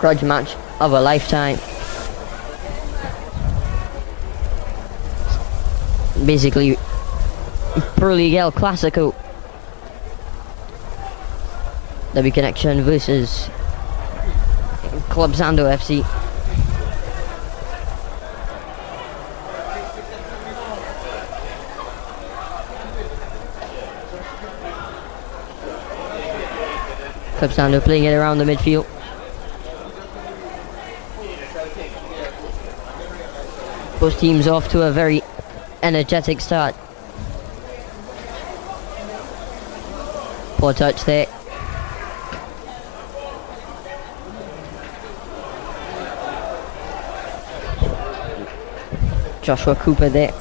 grudge match of a lifetime. Basically, Pro League El Clasico. W Connection versus Club Sando FC. Club Sando playing it around the midfield. Both teams off to a very energetic start. Poor touch there. Joshua Cooper there,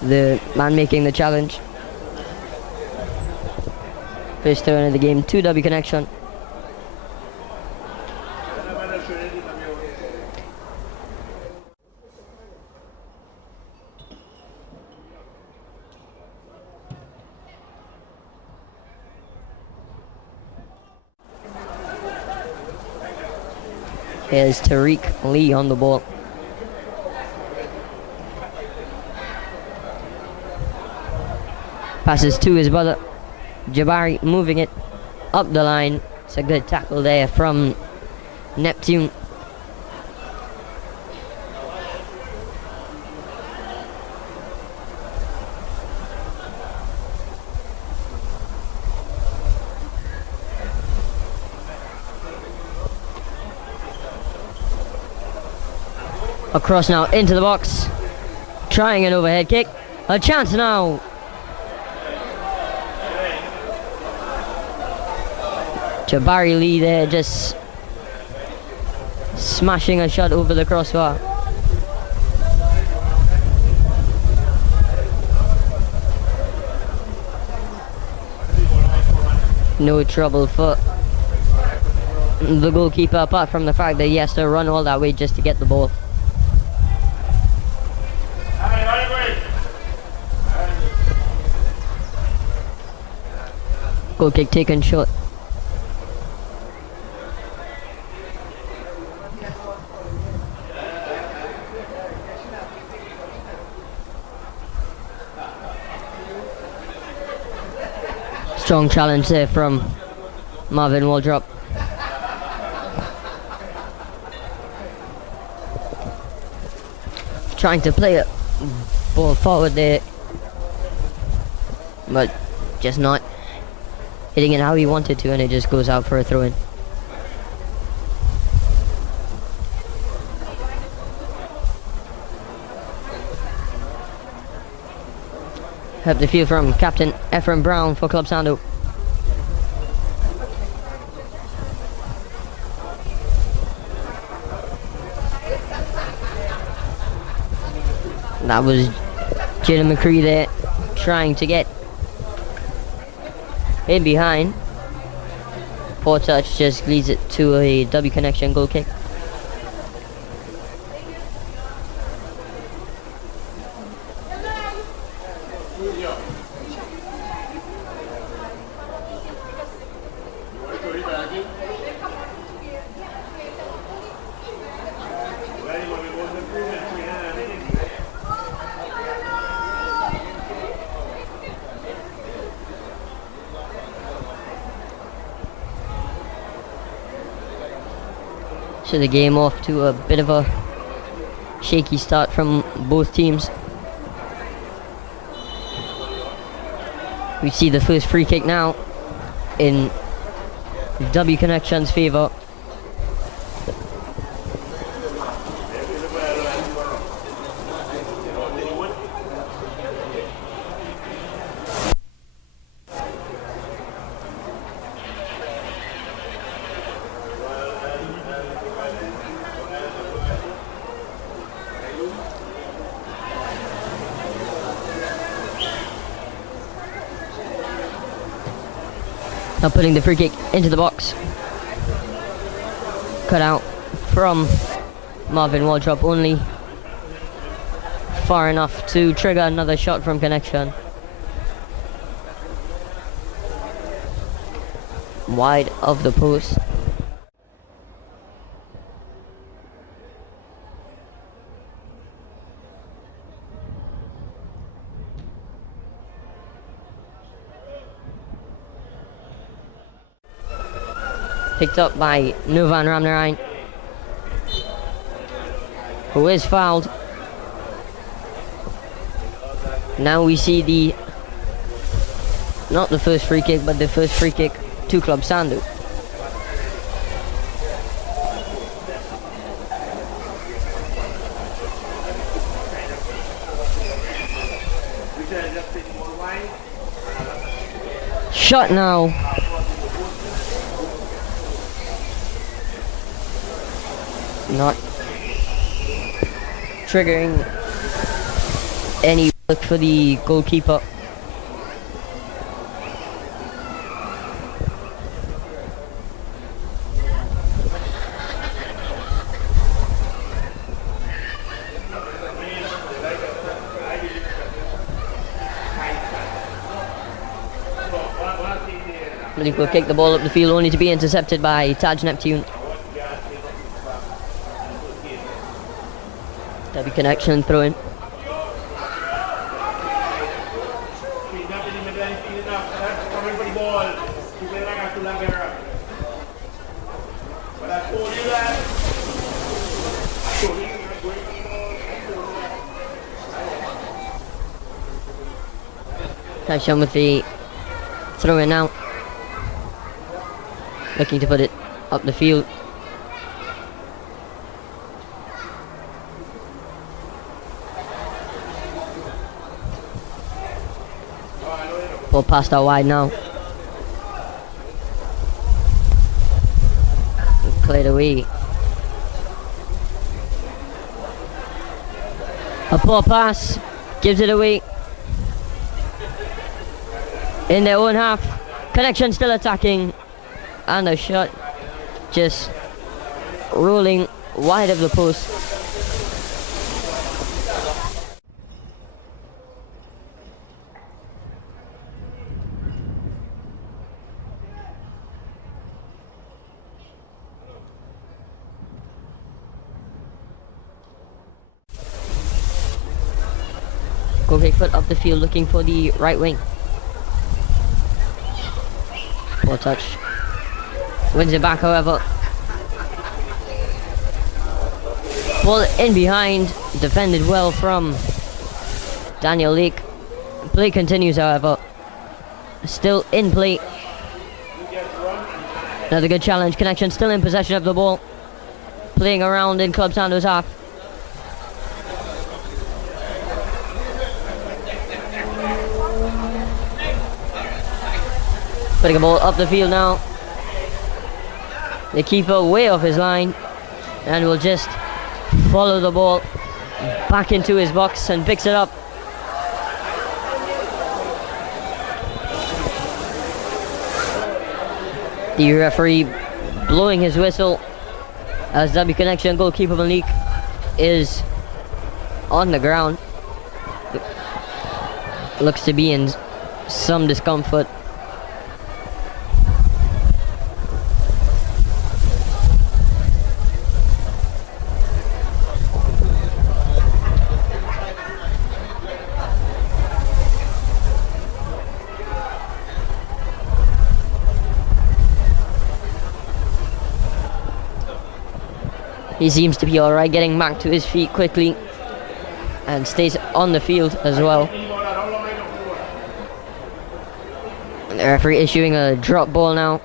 the man making the challenge. First turn of the game to W Connection. Here's Tariq Lee on the ball. Passes to his brother Jabari, moving it up the line. It's a good tackle there from Neptune. Across now into the box, trying an overhead kick. A chance now. Jabari Lee there, just smashing a shot over the crossbar. No trouble for the goalkeeper, apart from the fact that he has to run all that way just to get the ball. Goal kick taken short. Strong challenge there from Marvin Waldrop. Trying to play it ball forward there, but just not hitting it how he wanted to, and it just goes out for a throw-in. Help the field from Captain Ephraim Brown for Club Sando. That was Jaden McCree there, trying to get in behind. Poor touch, just leads it to a W Connection goal kick. So the game off to a bit of a shaky start from both teams. We see the first free kick now in W Connection's favour. Now putting the free kick into the box. Cut out from Marvin Waldrop, only far enough to trigger another shot from Connection. Wide of the post. picked up by Nuvan Ramnarine, who is fouled. Now we see not the first free kick, but the first free kick to Club Sandu. Shot now. Not triggering any look for the goalkeeper. Malik will kick the ball up the field, only to be intercepted by Taj Neptune. Derby connection, throw in. Tashan with the throw in now. Looking to put it up the field. Ball passed out wide now. Cleared away. A poor pass, gives it away. In their own half. Connection still attacking. And a shot just rolling wide of the post. Goalkeeper foot up the field looking for the right wing. Poor touch. Wins it back, however. Ball in behind, defended well from Daniel Leake. Play continues, however. Still in play. Another good challenge. Connection still in possession of the ball. Playing around in Club Sando's half. Putting a ball up the field now. The keeper way off his line and will just follow the ball back into his box and picks it up. The referee blowing his whistle as W Connection goalkeeper Malik is on the ground. Looks to be in some discomfort. He seems to be alright, getting back to his feet quickly and stays on the field as well. And the referee issuing a drop ball now.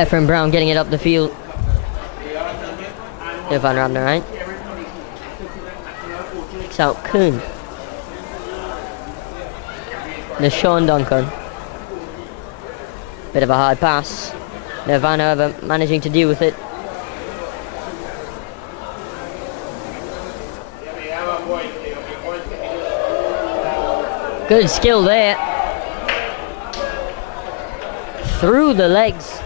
Ephraim Brown getting it up the field. Ivan Rabner, right? Kicks out Kuhn. Sean Duncan. Bit of a hard pass. Nirvana, however, managing to deal with it. Good skill there. Through the legs.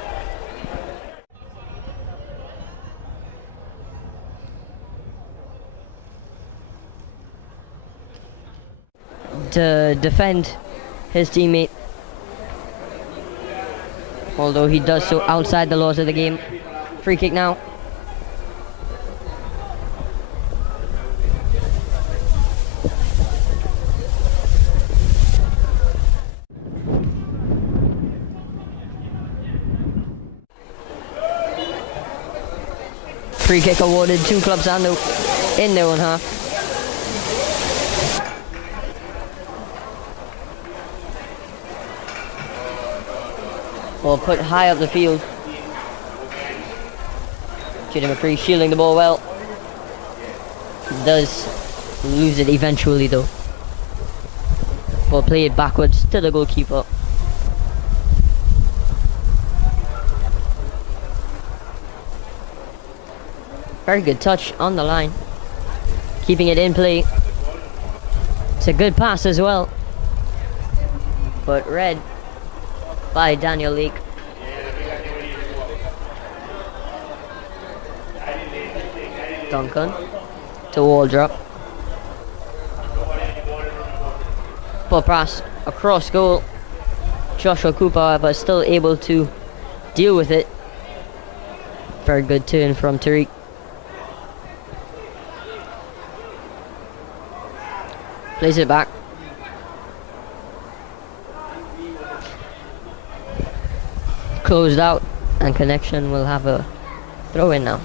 To defend his teammate, although he does so outside the laws of the game. Free kick now. Free kick awarded. Two clubs in their own half. Ball put high up the field. Judah McCree shielding the ball well. Does lose it eventually though. Ball played backwards to the goalkeeper. Very good touch on the line. Keeping it in play. It's a good pass as well. But read by Daniel Leake. Duncan to Waldrop. Ball pass across goal. Joshua Cooper, however, still able to deal with it. Very good turn from Tariq. Plays it back. Closed out, and Connection will have a throw in now.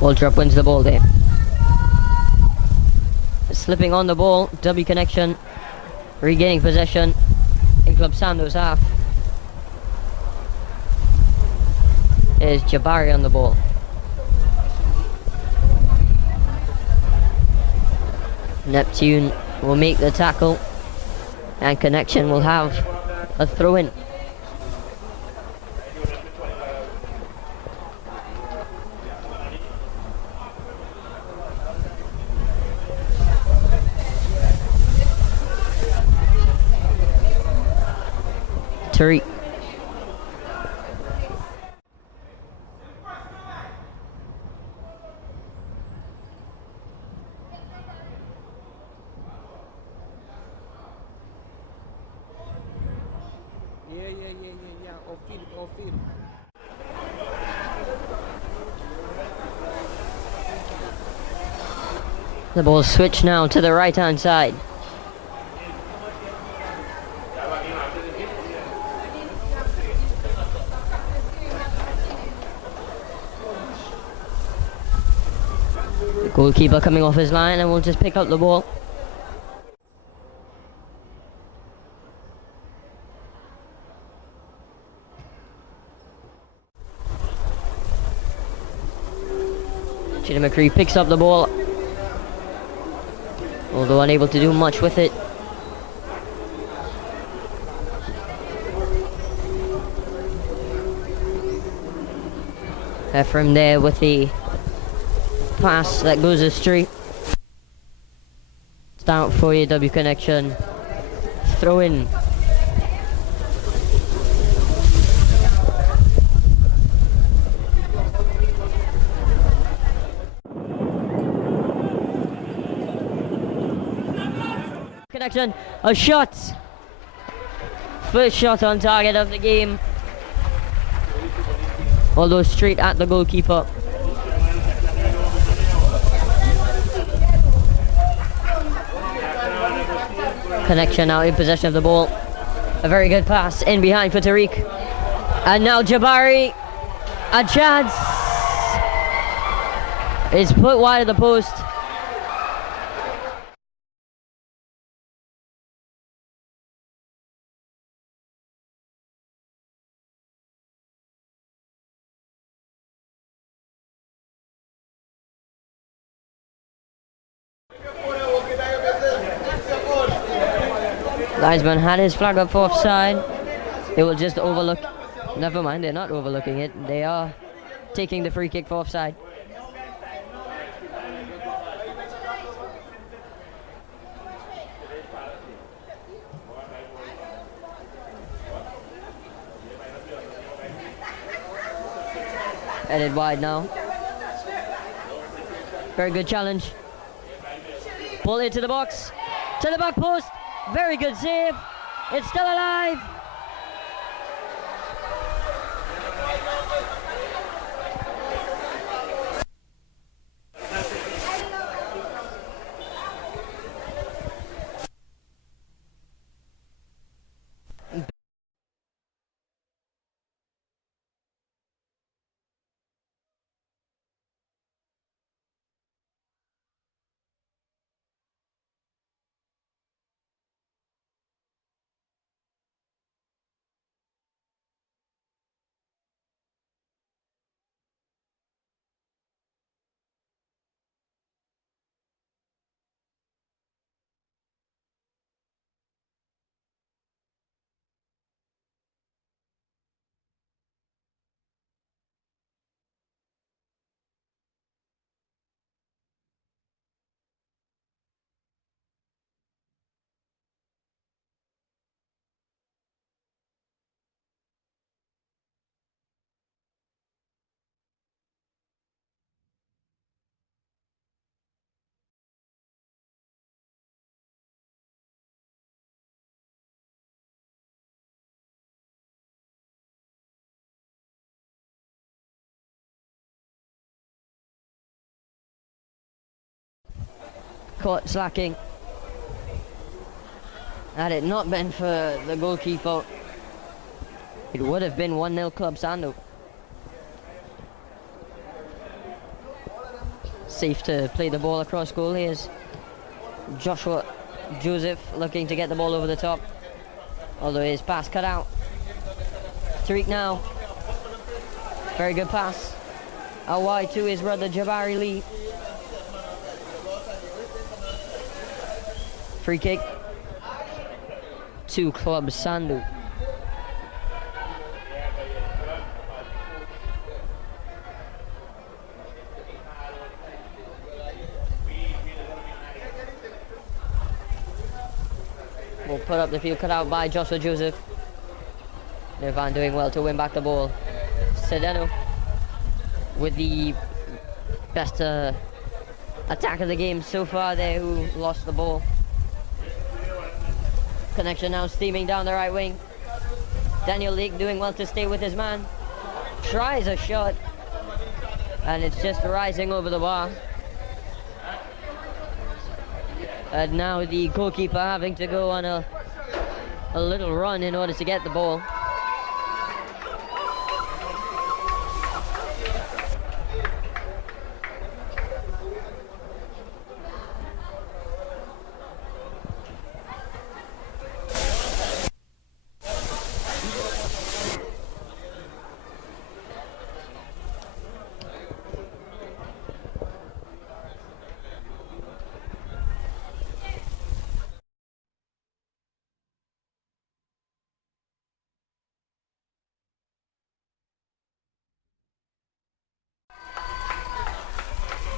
Waldrop wins the ball there. Slipping on the ball, W Connection regaining possession in Club Sando's half. Is Jabari on the ball. Neptune will make the tackle, and Connection will have a throw in. Tariq. Off field. The ball switched now to the right hand side. The goalkeeper coming off his line and will just pick up the ball. Judah McCree picks up the ball, although unable to do much with it. Ephraim there with the pass that goes astray. It's out for you, W Connection. Throw in. Connection, a shot. First shot on target of the game. Although straight at the goalkeeper. Connection now in possession of the ball. A very good pass in behind for Tariq. And now Jabari. A chance. It's put wide of the post. Linesman had his flag up for offside. They will just overlook. Never mind, they're not overlooking it. They are taking the free kick for offside. Headed wide now. Very good challenge. Pull into the box. To the back post. Very good save. It's still alive. caught slacking. Had it not been for the goalkeeper, it would have been 1-0 Club Sandu. Safe to play the ball across goal. Here's Joshua Joseph looking to get the ball over the top, although his pass cut out. Tariq now. Very good pass. Out wide to his brother Jabari Lee. Free kick to Club Sandu. Will put up the field, cut out by Joshua Joseph. Nirvan doing well to win back the ball. Sedeno with the best attack of the game so far there, who lost the ball. Connection now steaming down the right wing. Daniel Lake doing well to stay with his man. Tries a shot, and it's just rising over the bar. And now the goalkeeper having to go on a little run in order to get the ball.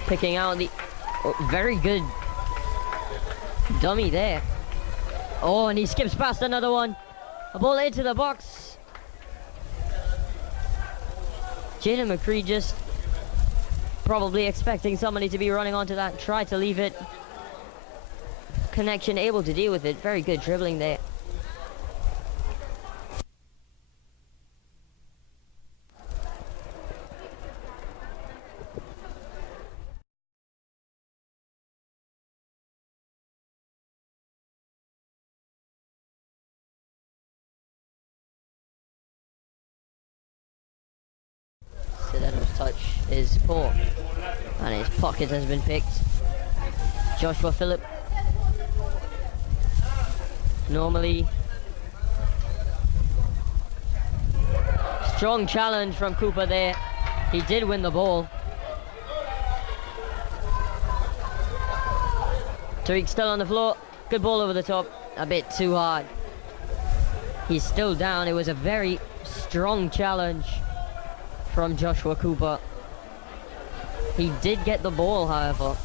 Picking out the very good dummy there. Oh, and he skips past another one. A ball into the box. Jaden McCree just probably expecting somebody to be running onto that. Tried to leave it. Connection able to deal with it. Very good dribbling there. Sedano's touch is poor, and his pocket has been picked. Joshua Phillip. Normally strong challenge from Cooper there. He did win the ball. Tariq still on the floor. Good ball over the top. A bit too hard. He's still down. It was a very strong challenge from Joshua Cooper. He did get the ball, however.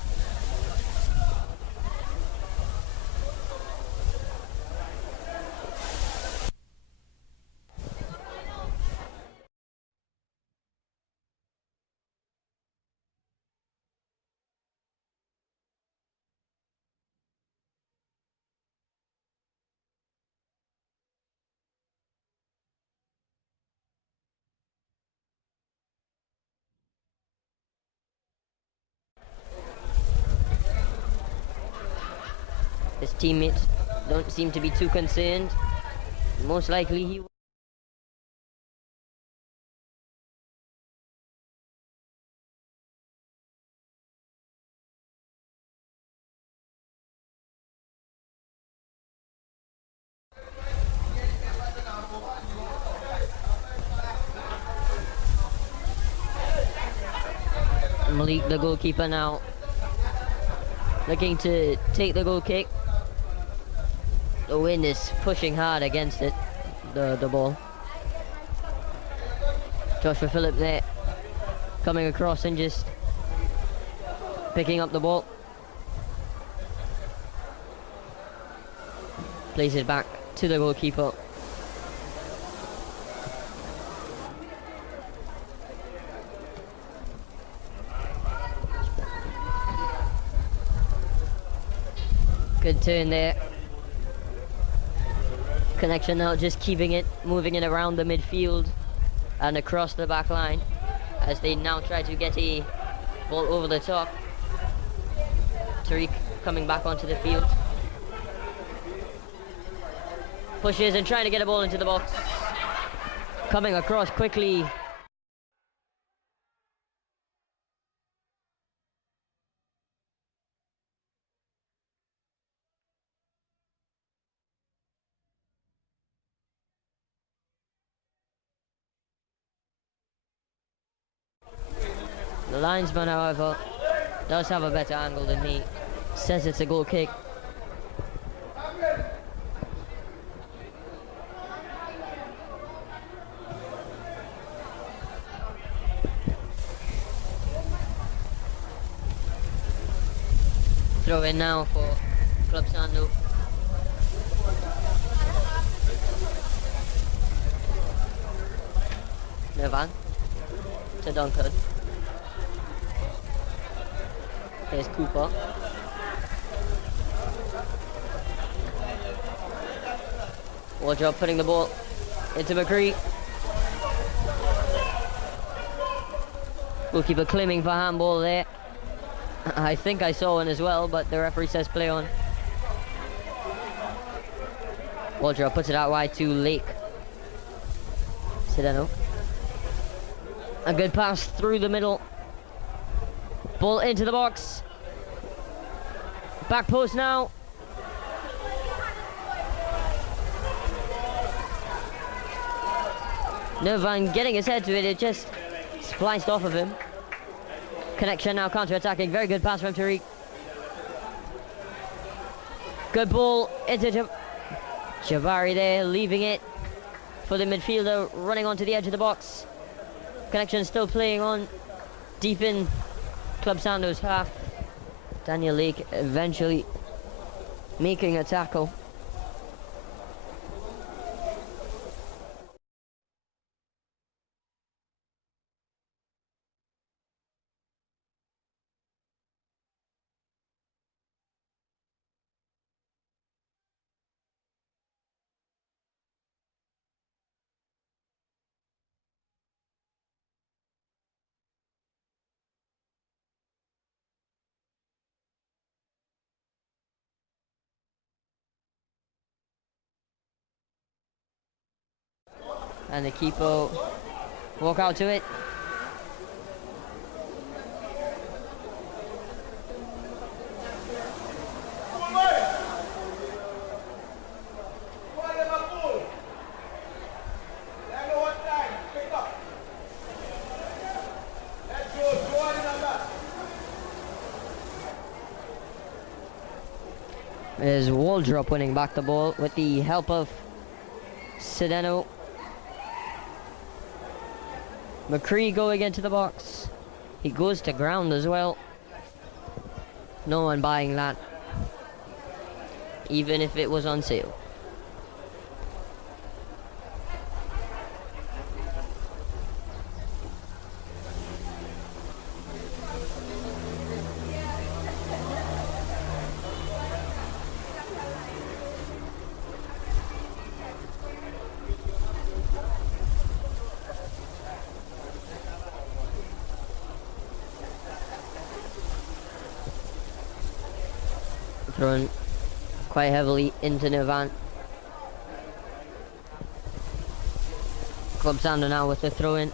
His teammates don't seem to be too concerned. Most likely he will. Malik, the goalkeeper, now looking to take the goal kick. The wind is pushing hard against it, the ball. Joshua Phillip there, coming across and just picking up the ball. Plays it back to the goalkeeper. Good turn there. Connection now just keeping it, moving it around the midfield and across the back line as they now try to get a ball over the top. Tariq coming back onto the field. Pushes and trying to get a ball into the box. Coming across quickly. The linesman, however, does have a better angle than me. Says it's a goal kick. Throw in now for Club Sandu. Nevan to Duncan. Here's Cooper. Wardrop putting the ball into McCree. Goalkeeper claiming for handball there. I think I saw one as well, but the referee says play on. Wardrop puts it out wide to Lake. Sedano. A good pass through the middle. Ball into the box. Back post now. Nervan getting his head to it, it just spliced off of him. Connection now counter-attacking, very good pass from Tariq. Good ball into Jabari there, leaving it for the midfielder, running onto the edge of the box. Connection still playing on, deep in Club Sando's half. Daniel Lake eventually making a tackle. And the keeper walk out to it. There's Waldrop winning back the ball with the help of Sedano. McCree going into the box. He goes to ground as well. No one buying that, even if it was on sale. Thrown quite heavily into Nirvan. Club Sando now with the throw in.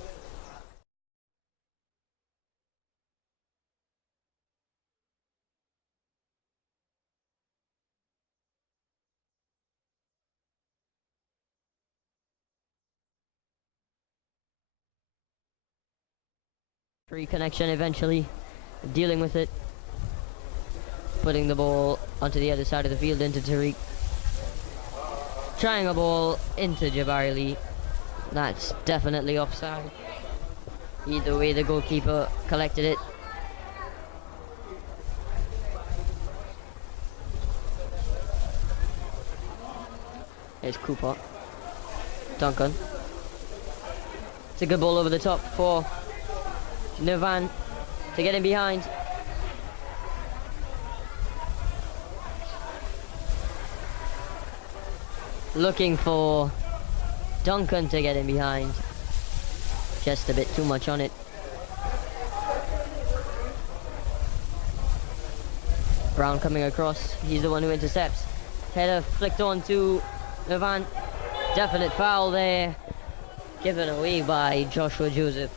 Free connection eventually, dealing with it. Putting the ball onto the other side of the field into Tariq. Trying a ball into Jabari Lee. That's definitely offside. Either way, the goalkeeper collected it. Here's Cooper. Duncan. It's a good ball over the top for Nirvan to get in behind. Looking for Duncan to get in behind. Just a bit too much on it. Brown coming across. He's the one who intercepts. Header flicked on to Levan. Definite foul there. Given away by Joshua Joseph.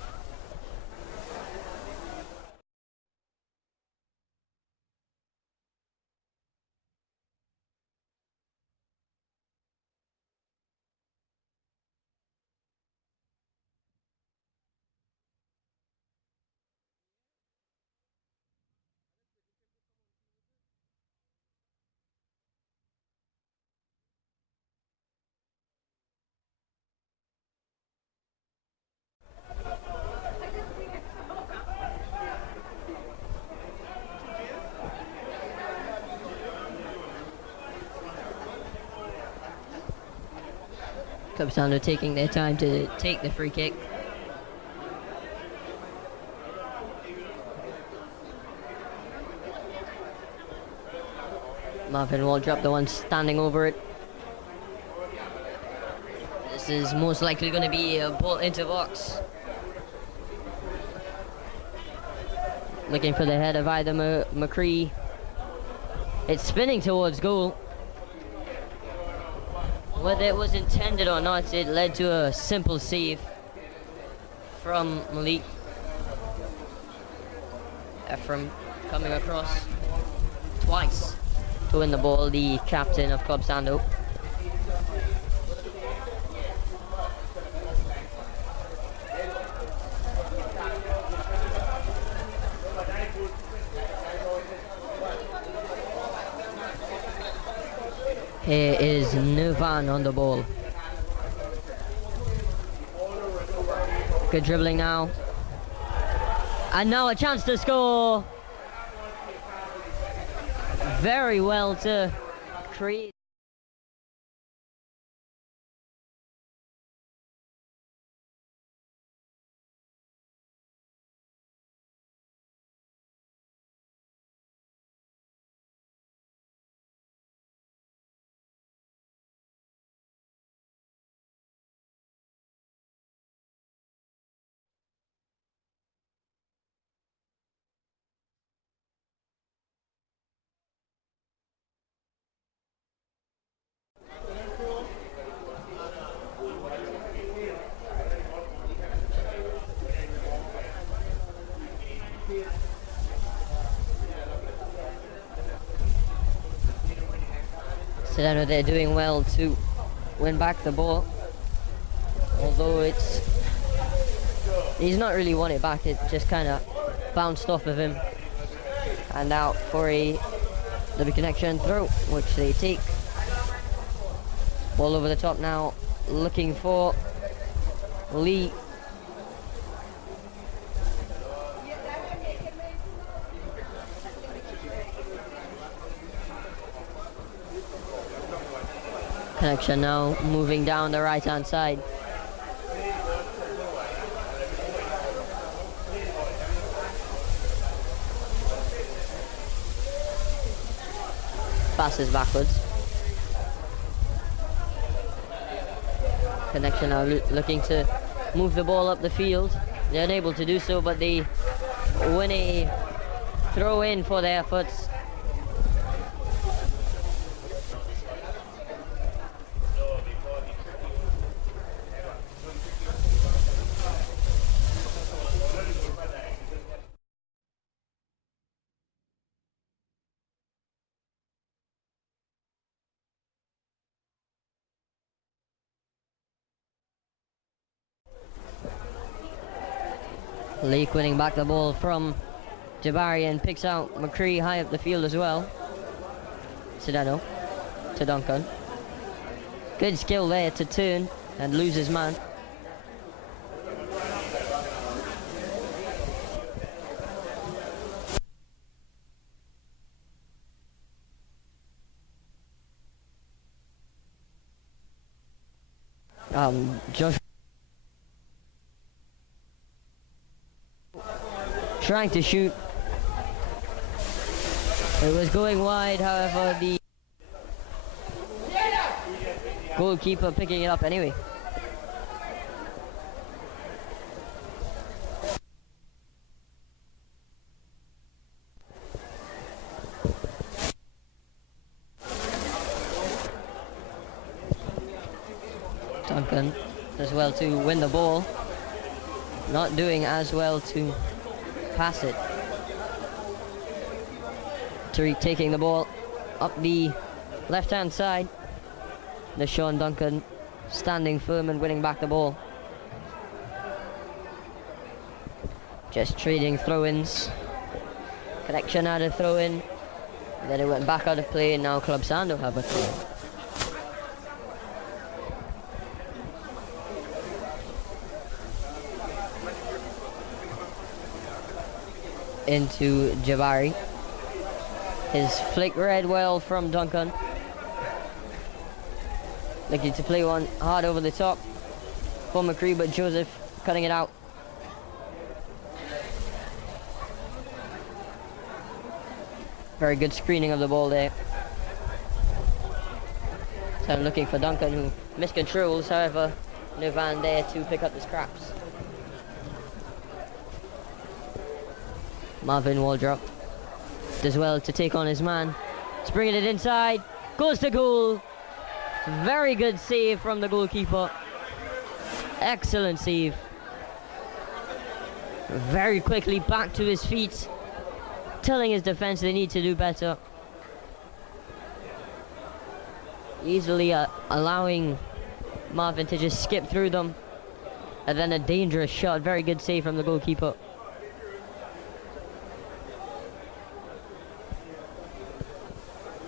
Comes down to taking their time to take the free kick. Marvin Waldrop, the one standing over it. This is most likely going to be a ball into box. Looking for the head of either McCree. It's spinning towards goal. Whether it was intended or not, it led to a simple save from Malik. Ephraim coming across twice to win the ball, the captain of Club Sando. Here is Nuvan on the ball. Good dribbling now. And now a chance to score. Very well to create. Sedano, they're doing well to win back the ball. Although he's not really won it back, it just kind of bounced off of him. And out for the connection throw, which they take. Ball over the top now, looking for Lee. Connection now moving down the right hand side. Passes backwards. Connection now looking to move the ball up the field. They're unable to do so, but they win a throw in for their efforts. Leak winning back the ball from Jabari and picks out McCree high up the field as well. Sedano to Duncan. Good skill there to turn and lose his man. Josh trying to shoot. It was going wide, however the goalkeeper picking it up anyway. Duncan as well to win the ball. Not doing as well to pass it. Tariq taking the ball up the left-hand side. Sean Duncan standing firm and winning back the ball. Just trading throw-ins. Connection had a throw-in. Then it went back out of play, and now Club Sando have a throw-in. Into Jabari. His flick read well from Duncan. Looking to play one hard over the top for McCree, but Joseph cutting it out. Very good screening of the ball there. So I'm looking for Duncan, who miscontrols, however, Novan there to pick up the scraps. Marvin Waldrop does well to take on his man. He's bringing it inside. Goes to goal. Very good save from the goalkeeper. Excellent save. Very quickly back to his feet, telling his defense they need to do better. Easily allowing Marvin to just skip through them. And then a dangerous shot. Very good save from the goalkeeper.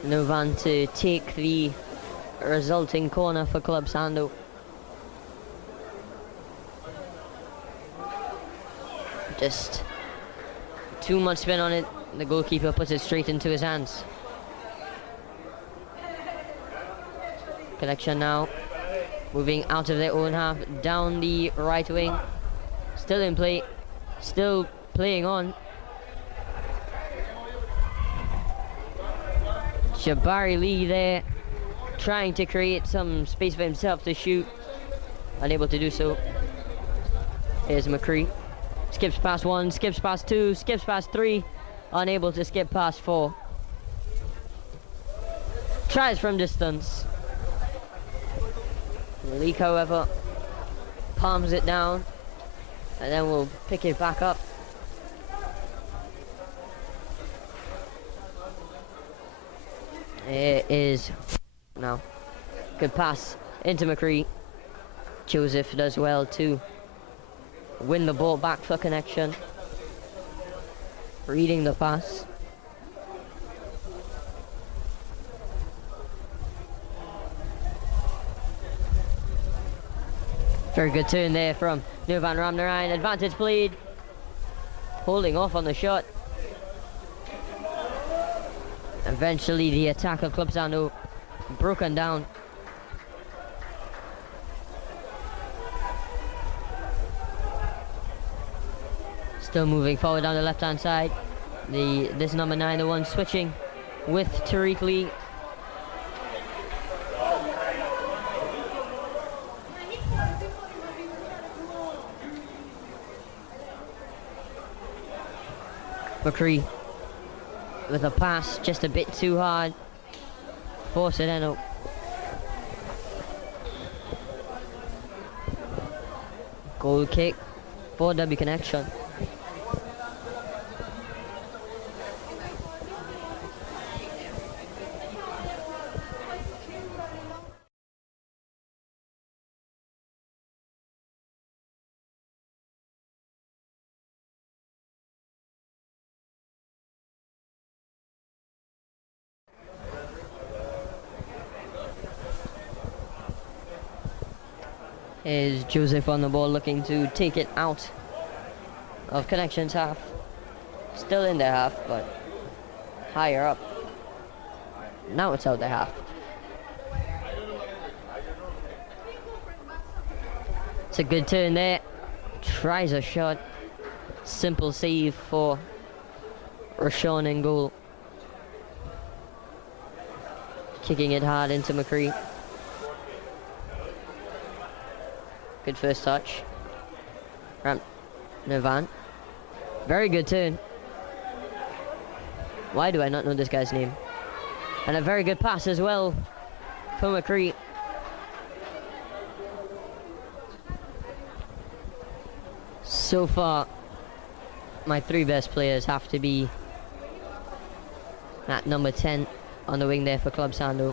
Novan to take the resulting corner for Club Sando. Just too much spin on it. The goalkeeper puts it straight into his hands. Collection now. Moving out of their own half. Down the right wing. Still in play. Still playing on. Jabari Lee there, trying to create some space for himself to shoot. Unable to do so. Here's McCree. Skips past 1, skips past 2, skips past 3. Unable to skip past 4. Tries from distance. Malik, however, palms it down. And then we'll pick it back up. It is now. Good pass into McCree. Joseph does well to win the ball back for connection. Reading the pass. Very good turn there from Novan Ramnarayan. Advantage played. Holding off on the shot. Eventually the attack of Club Sando broken down. Still moving forward down the left hand side. This number 9, the one switching with Tariq Lee. McCree with a pass just a bit too hard for Sedeno. Goal kick for W Connection. Is Joseph on the ball, looking to take it out of Connection's half. Still in their half, but higher up. Now it's out their half. It's a good turn there. Tries a shot. Simple save for Rashawn in goal. Kicking it hard into McCree. Good first touch. Novan. Very good turn. Why do I not know this guy's name? And a very good pass as well for McCree. So far, my three best players have to be at number 10 on the wing there for Club Sando.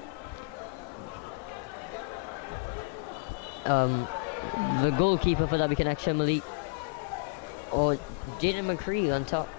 The goalkeeper for W Connection, Malik, or Jaden McCree on top.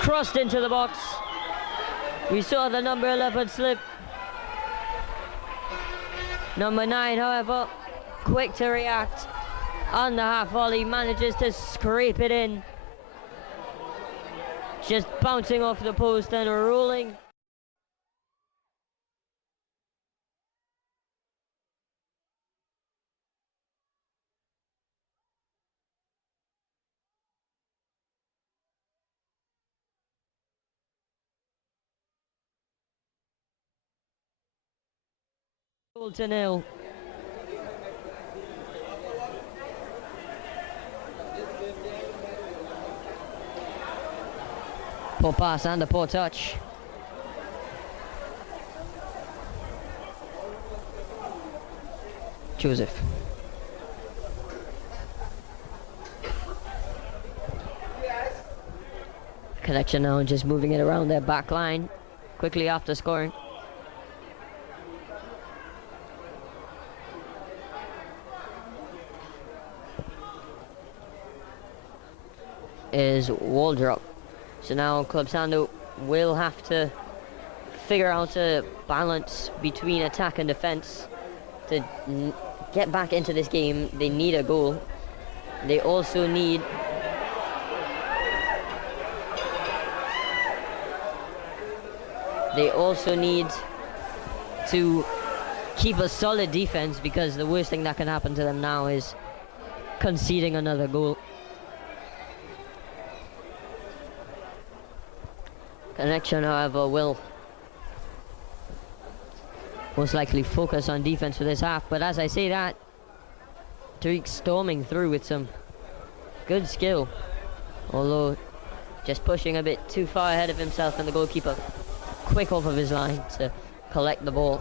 Crossed into the box. We saw the number 11 slip. Number 9, however, quick to react. On the half volley, manages to scrape it in. Just bouncing off the post and rolling. Goal to nil. Poor pass and a poor touch. Joseph. Connection now just moving it around their back line quickly after scoring. Is wall drop. So now Club Sando will have to figure out a balance between attack and defense to get back into this game. They need a goal. They also need to keep a solid defense, because the worst thing that can happen to them now is conceding another goal. Connection, however, will most likely focus on defense for this half, but as I say that, Tariq storming through with some good skill, although just pushing a bit too far ahead of himself, and the goalkeeper quick off of his line to collect the ball.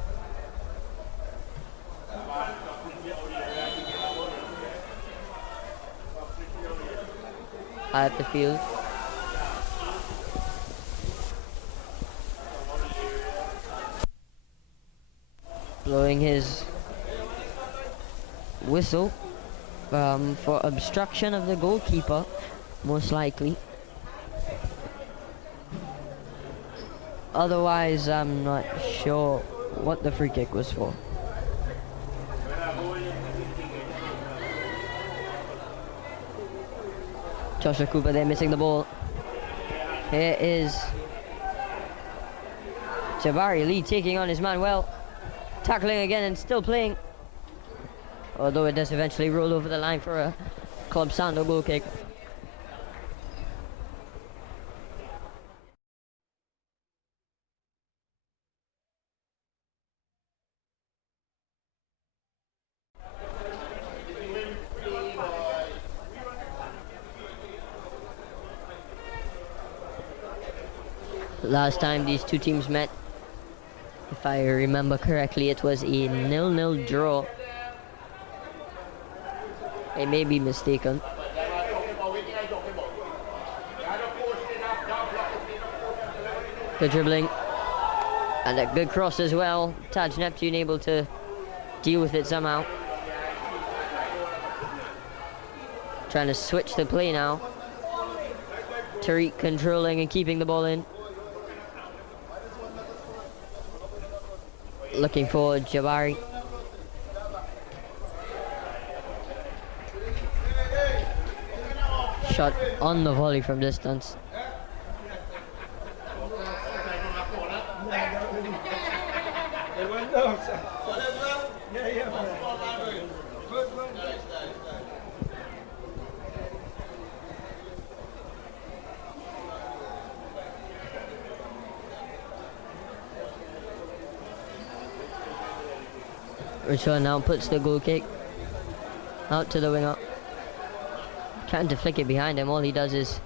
High up the field. Blowing his whistle for obstruction of the goalkeeper, most likely. Otherwise, I'm not sure what the free kick was for. Joshua Cooper there missing the ball. Here is Jabari Lee taking on his man well. Tackling again and still playing. Although it does eventually roll over the line for a Club Sando goal kick. Last time these two teams met, if I remember correctly, it was a 0-0 draw. I may be mistaken. Good dribbling. And a good cross as well. Taj Neptune able to deal with it somehow. Trying to switch the play now. Tariq controlling and keeping the ball in. Looking for Jabari. Shot on the volley from distance. Richard now puts the goal kick out to the winger. Trying to flick it behind him. All he does is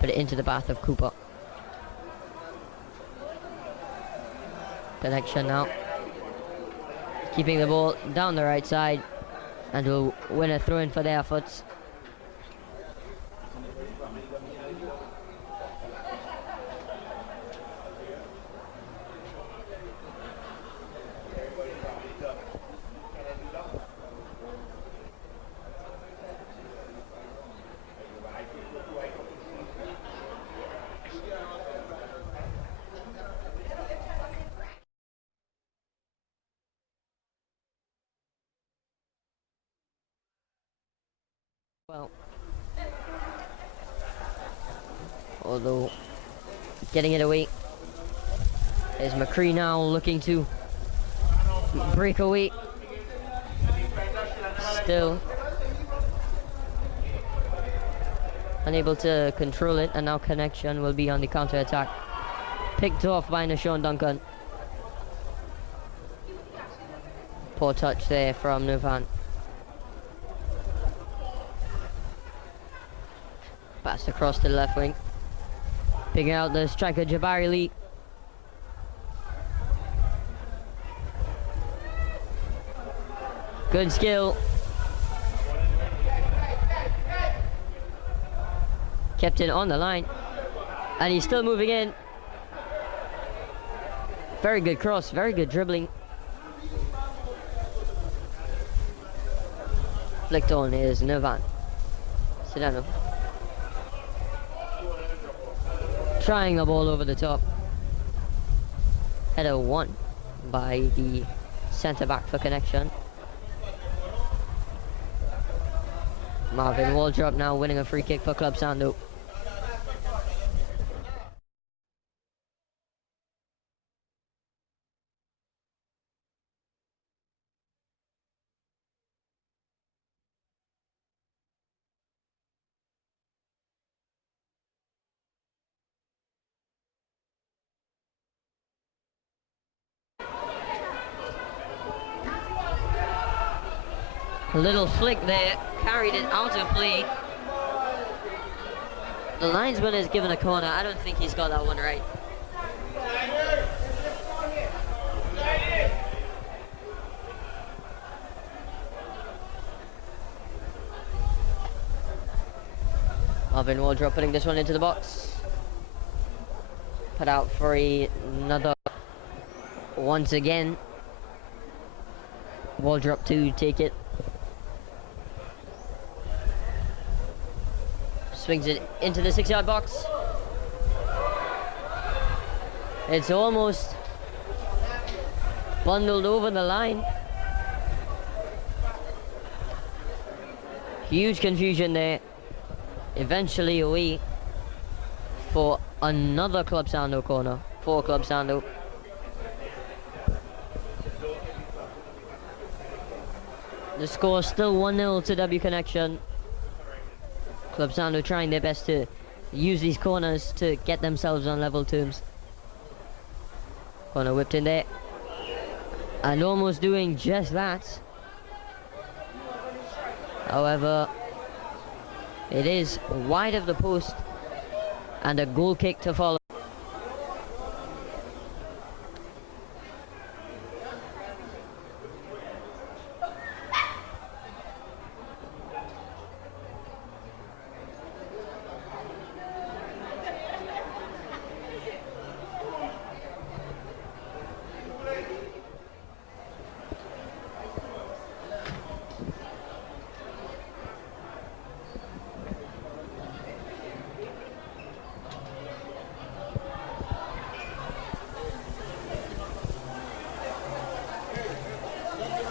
put it into the path of Cooper. Connection now. Keeping the ball down the right side. And will win a throw in for their efforts. Well, although getting it away is McCree now looking to break away. Still unable to control it, and now Connection will be on the counter attack. Picked off by Nashawn Duncan. Poor touch there from Nuvan. Passed across to the left wing. Picking out the striker Jabari Lee. Good skill. Kept it on the line. And he's still moving in. Very good cross, very good dribbling. Flicked on is Nirvan. Sedano. Trying the ball over the top. Header won by the centre back for Connection. Marvin Waldrop now winning a free kick for Club Sando. A little flick there, carried it out of play. The linesman is given a corner. I don't think he's got that one right. Marvin Waldrop putting this one into the box. Put out for another once again. Waldrop to take it. Swings it into the 6-yard box. It's almost bundled over the line. Huge confusion there. Eventually away for another Club Sando corner for Club Sando. The score still 1-0 to W Connection. Club Sando trying their best to use these corners to get themselves on level terms. Corner whipped in there. And almost doing just that. However, it is wide of the post and a goal kick to follow.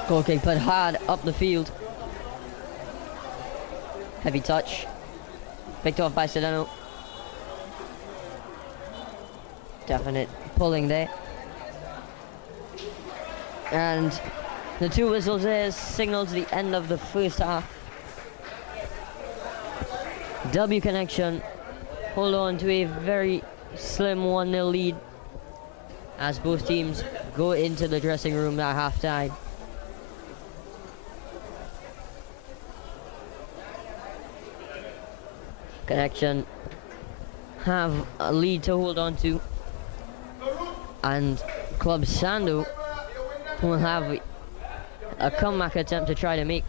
Goal kick put hard up the field. Heavy touch. Picked off by Sedano. Definite pulling there. And the two whistles there signals the end of the first half. W Connection hold on to a very slim 1-0 lead as both teams go into the dressing room at half time. Connection have a lead to hold on to, and Club Sandu will have a comeback attempt to try to make.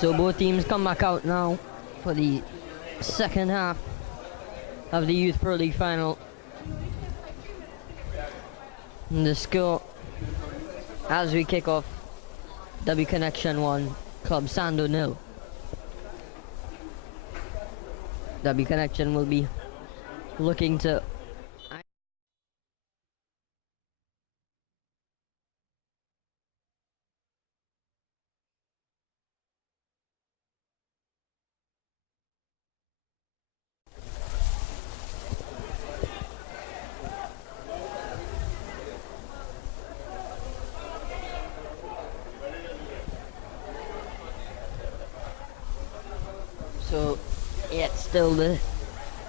So both teams come back out now for the second half of the Youth Pro League final. And the score as we kick off, W Connection 1, Club Sando 0. W Connection will be looking to so yet still the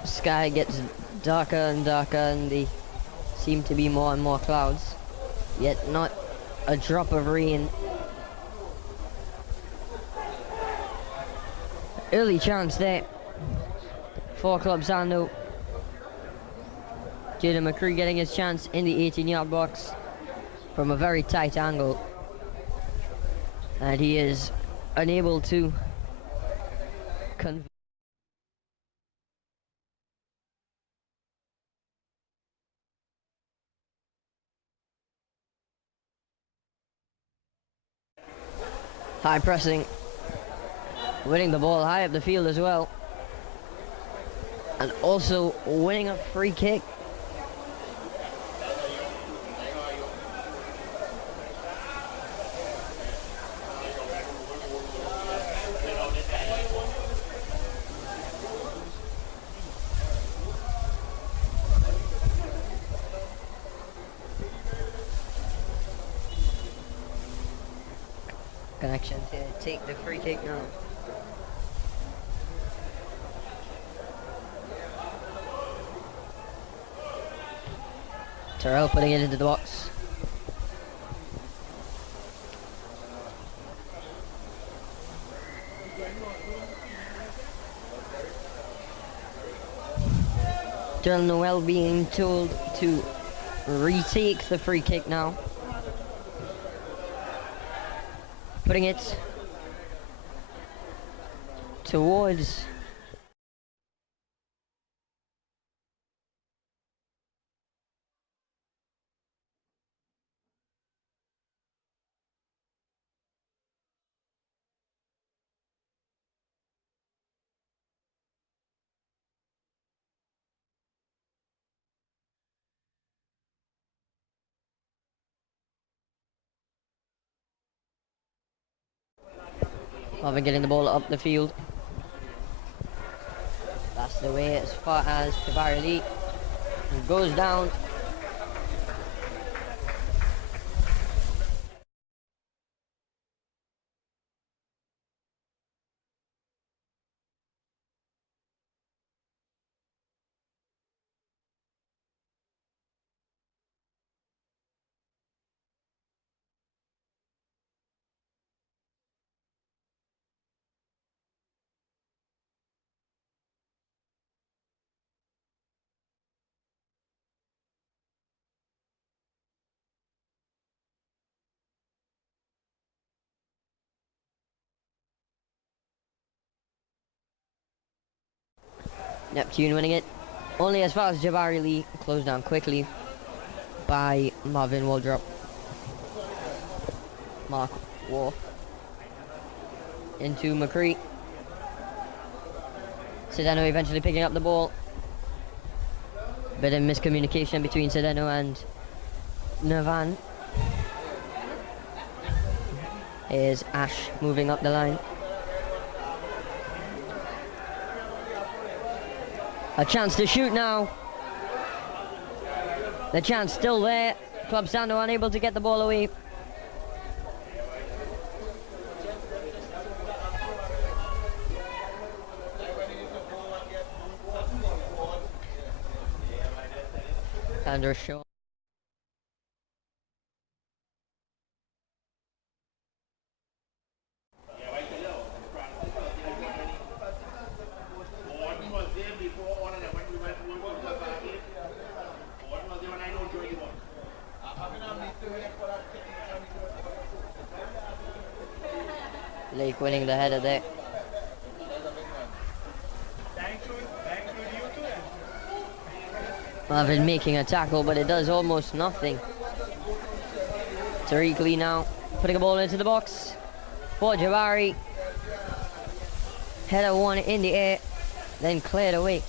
sky gets darker and darker and there seem to be more and more clouds, yet not a drop of rain. Early chance there for Club Sando. Jaden McCree getting his chance in the 18-yard box from a very tight angle, and he is unable to convert. High pressing, winning the ball high up the field as well, and also winning a free kick. Connection to take the free kick now. Terrell putting it into the box. Terrell Noel being told to retake the free kick now. Putting it towards Marvin getting the ball up the field. That's the way as far as Jabari Lee goes down. Neptune winning it only as far as Jabari Lee, closed down quickly by Marvin Waldrop. Mark Wolf into McCree. Sedano eventually picking up the ball. Bit of miscommunication between Sedano and Navan. Here's Ash moving up the line. A chance to shoot now. The chance still there. Club Sando unable to get the ball away. Sandra Shaw. Lake winning the header there. Marvin making a tackle, but it does almost nothing. Tariq Lee now putting a ball into the box for Jabari. Header one in the air, then cleared away.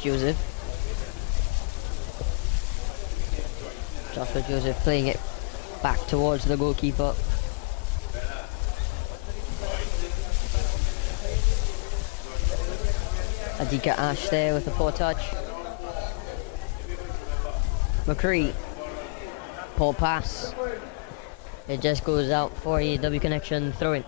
Joseph. Joshua Joseph playing it back towards the goalkeeper. Adika Ash there with the poor touch. McCree. Poor pass. It just goes out for a W connection throw-in.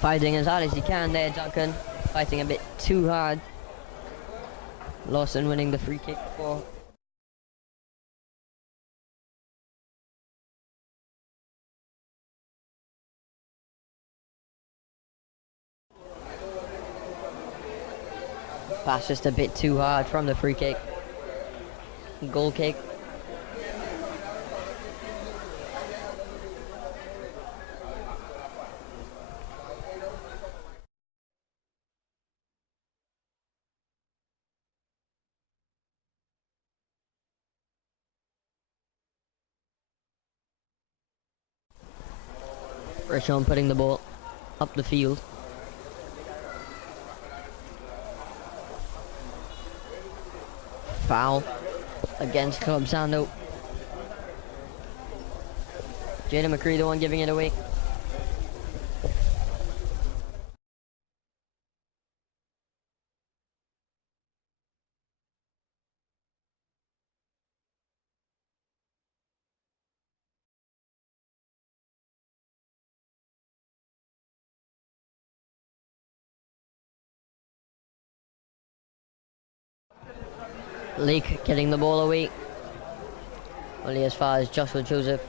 Fighting as hard as he can there, Duncan. Fighting a bit too hard. Lawson winning the free kick for... Pass just a bit too hard from the free kick. Goal kick. Rishon putting the ball up the field. Foul against Club Sando. Jaden McCree the one giving it away. Lake getting the ball away. Only as far as Joshua Joseph.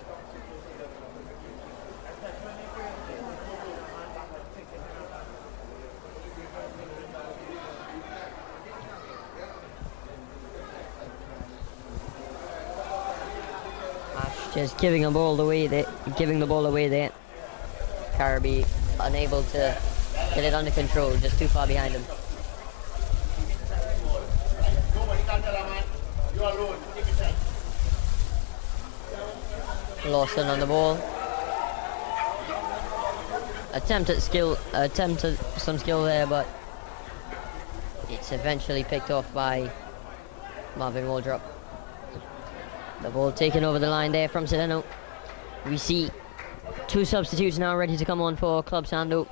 Ash just giving the ball away there. Carby unable to get it under control, just too far behind him. Lawson on the ball. Attempted some skill there, but it's eventually picked off by Marvin Waldrop. The ball taken over the line there from Sedeno. We see two substitutes now ready to come on for Club Sando.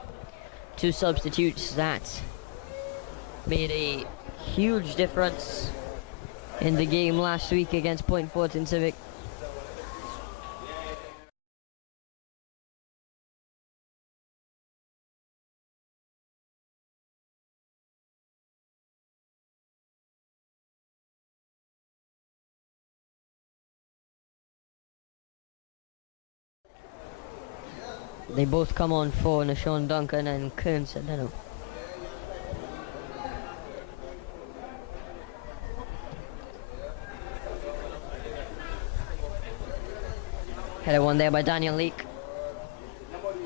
Two substitutes that made a huge difference in the game last week against Point Fortin Civic. They both come on for Nashon Duncan and Kern Sedeno. Header one there by Daniel Leake.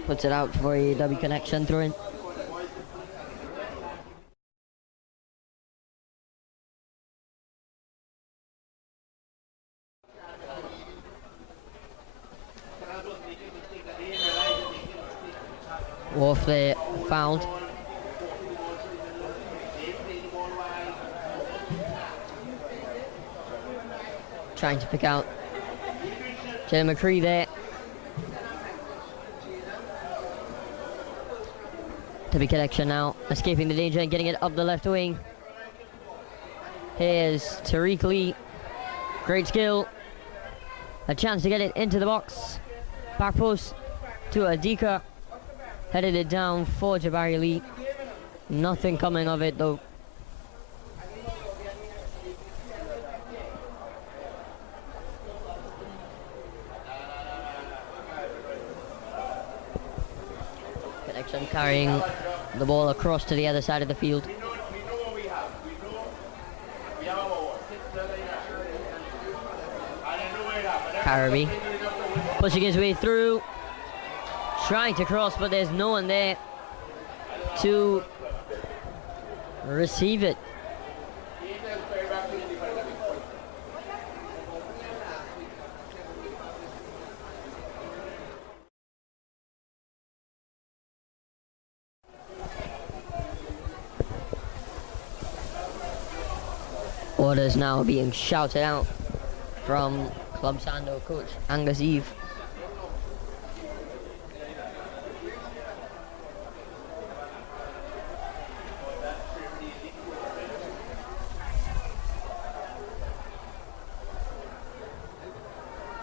Puts it out for a W connection through in. Wolf there fouled. trying to pick out Jay McCree there. To be connection now, escaping the danger and getting it up the left wing. Here's Tariq Lee, great skill. A chance to get it into the box. Back post to Adika. Headed it down for Jabari Lee. Nothing coming of it though. Connection carrying the ball across to the other side of the field. Carby pushing his way through, trying to cross, but there's no one there to receive it. Orders now being shouted out from Club Sando coach Angus Eve.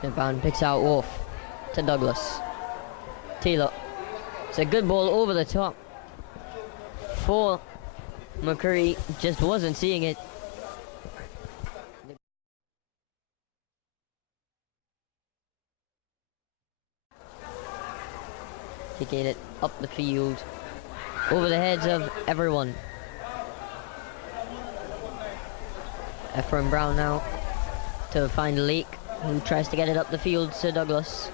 Inbound picks out Wolf to Douglas. Taylor. It's a good ball over the top for McCurry, just wasn't seeing it. Kicking it up the field, over the heads of everyone. Ephraim Brown now to find Lake, who tries to get it up the field to Douglas.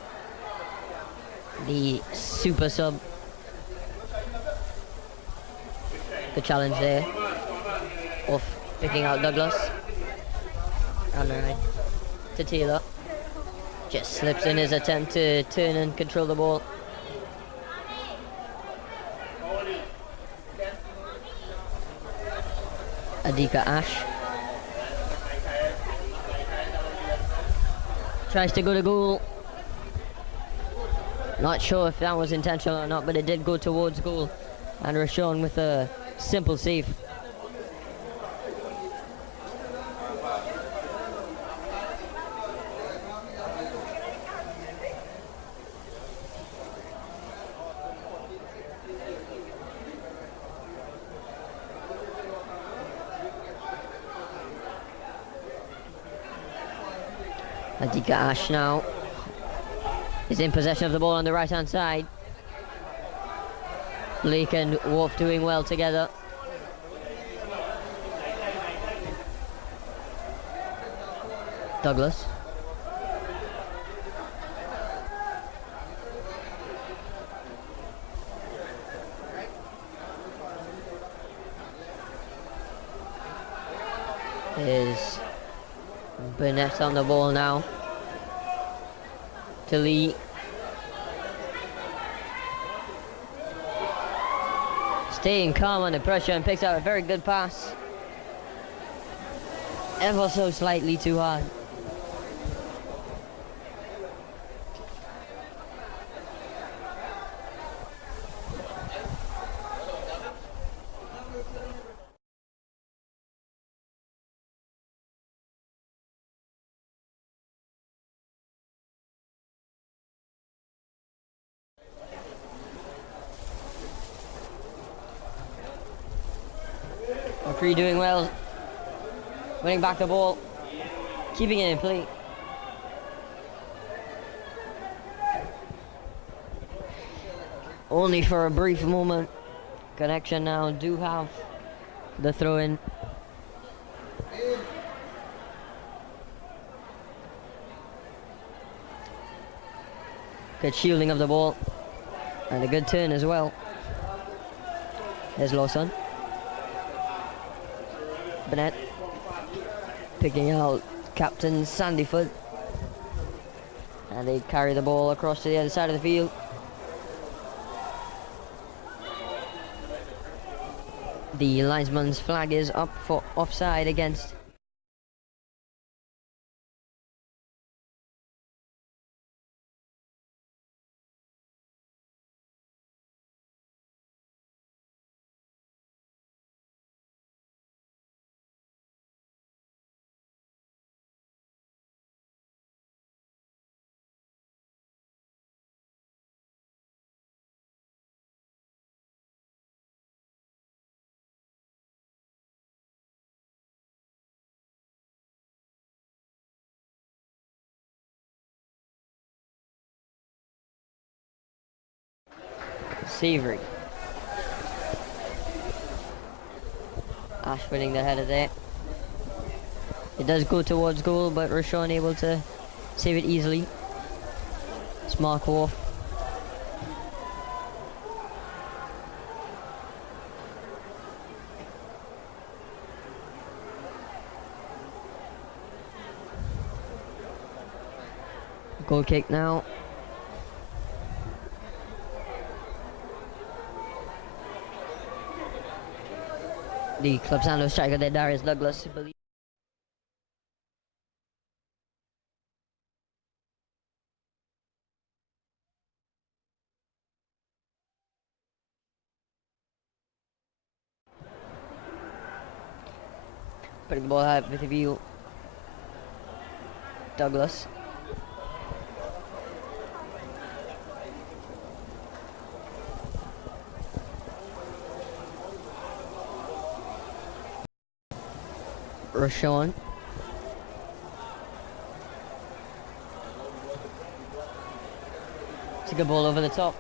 The super sub. Good challenge there. Off picking out Douglas. And right to Taylor. Just slips in his attempt to turn and control the ball. Adika Ash tries to go to goal. Not sure if that was intentional or not, but it did go towards goal. And Rashawn with a simple save. Adika Ash now is in possession of the ball on the right hand side. Lake and Wolf doing well together. Douglas. Is Burnett on the ball now to Lee. Staying calm under pressure and picks out a very good pass. Ever so slightly too hard. McCree doing well, winning back the ball, keeping it in play. Only for a brief moment. Connection now do have the throw in. Good shielding of the ball and a good turn as well. There's Lawson. Bennett picking out Captain Sandyfoot, and they carry the ball across to the other side of the field. The linesman's flag is up for offside against Savory. Ash winning the header there. It does go towards goal, but Rashawn able to save it easily. It's Mark Wolf. Goal kick now. The club Sando striker there, Darius Douglas, I believe. Putting the ball out with a view. Douglas. Rashawn. It's a good ball over the top.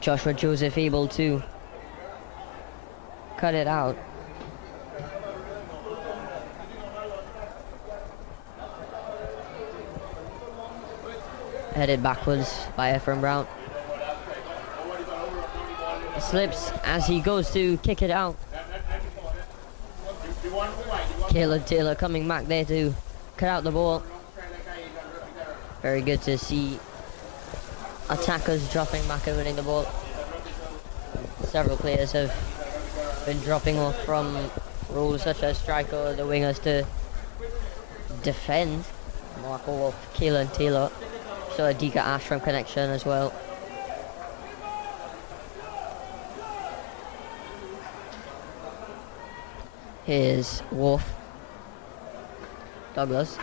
Joshua Joseph able to cut it out. Headed backwards by Ephraim Brown. Slips as he goes to kick it out. Caleb Taylor coming back there to cut out the ball. Very good to see attackers dropping back and winning the ball. Several players have been dropping off from roles such as striker or the wingers to defend. Mark Wolf, Caleb Taylor. So a Dika Ash from connection as well. Here's Wolf. Douglas.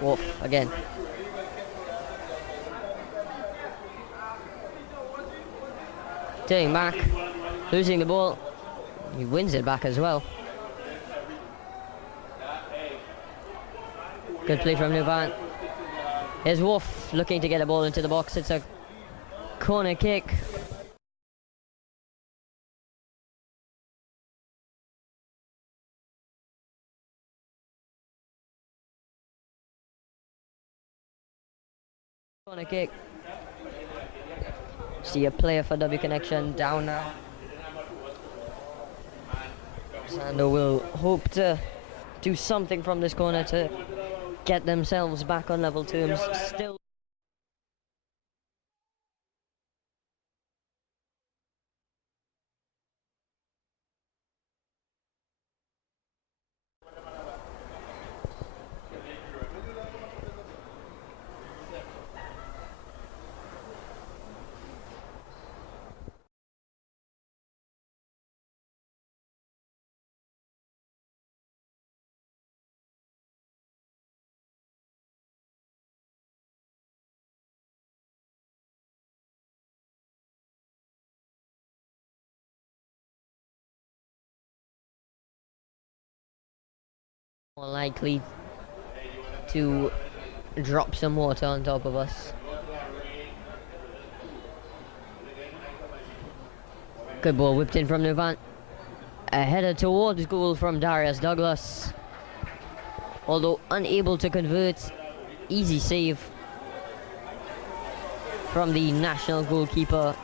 Wolf again. Turning back, losing the ball. He wins it back as well. Good play from Nuvan. Here's Wolf looking to get a ball into the box. It's a corner kick. Corner kick. See a player for W Connection down now. Sando will hope to do something from this corner to get themselves back on level terms. Still. More likely to drop some water on top of us. Good ball whipped in from Nuvan. A header towards goal from Darius Douglas. Although unable to convert, easy save from the national goalkeeper.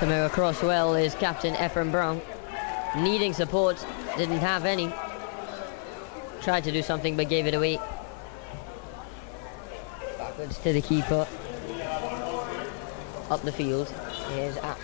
Coming across well is captain Ephraim Brown. Needing support, didn't have any. Tried to do something but gave it away. Backwards to the keeper. Up the field, here's Ash.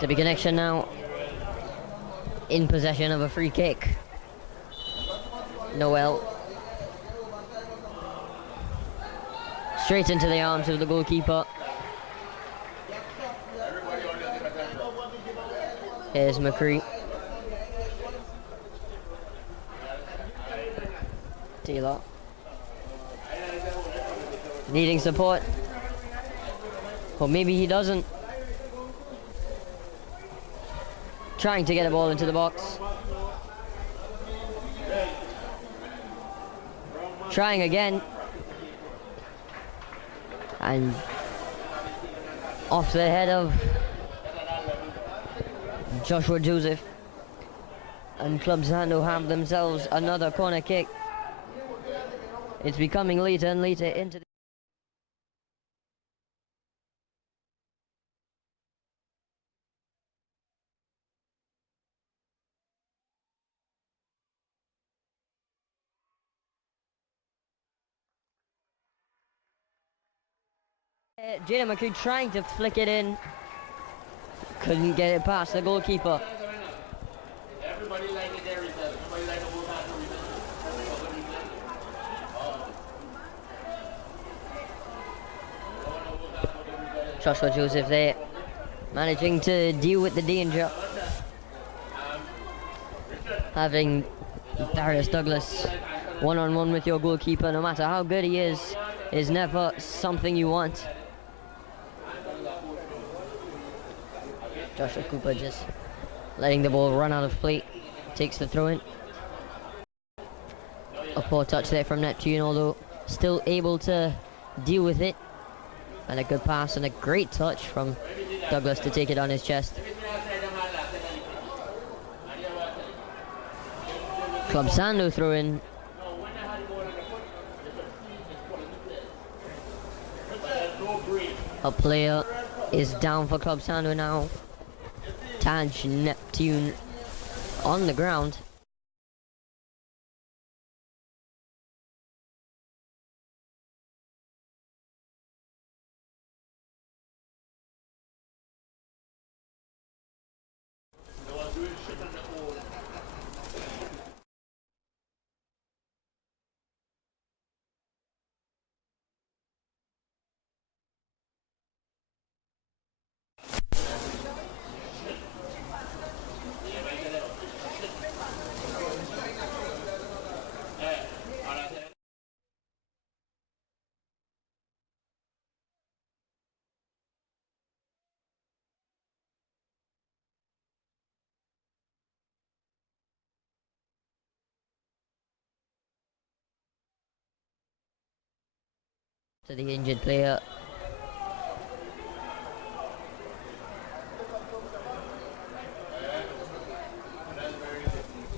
To be connection now in possession of a free kick. Noel straight into the arms of the goalkeeper. Here's McCree. Taylor. Needing support. Or maybe he doesn't. Trying to get a ball into the box. Trying again. And off the head of Joshua Joseph. And Club Zando have themselves another corner kick. It's becoming later and later into the Jaden McCree trying to flick it in. Couldn't get it past the goalkeeper. Joshua Joseph there, managing to deal with the danger. Having Darius Douglas one-on-one with your goalkeeper, no matter how good he is never something you want. Joshua Cooper just letting the ball run out of play, takes the throw in. A poor touch there from Neptune, although still able to deal with it. And a good pass and a great touch from Douglas to take it on his chest. Club Sando throw in. A player is down for Club Sando now. Taj Neptune on the ground. To the injured player.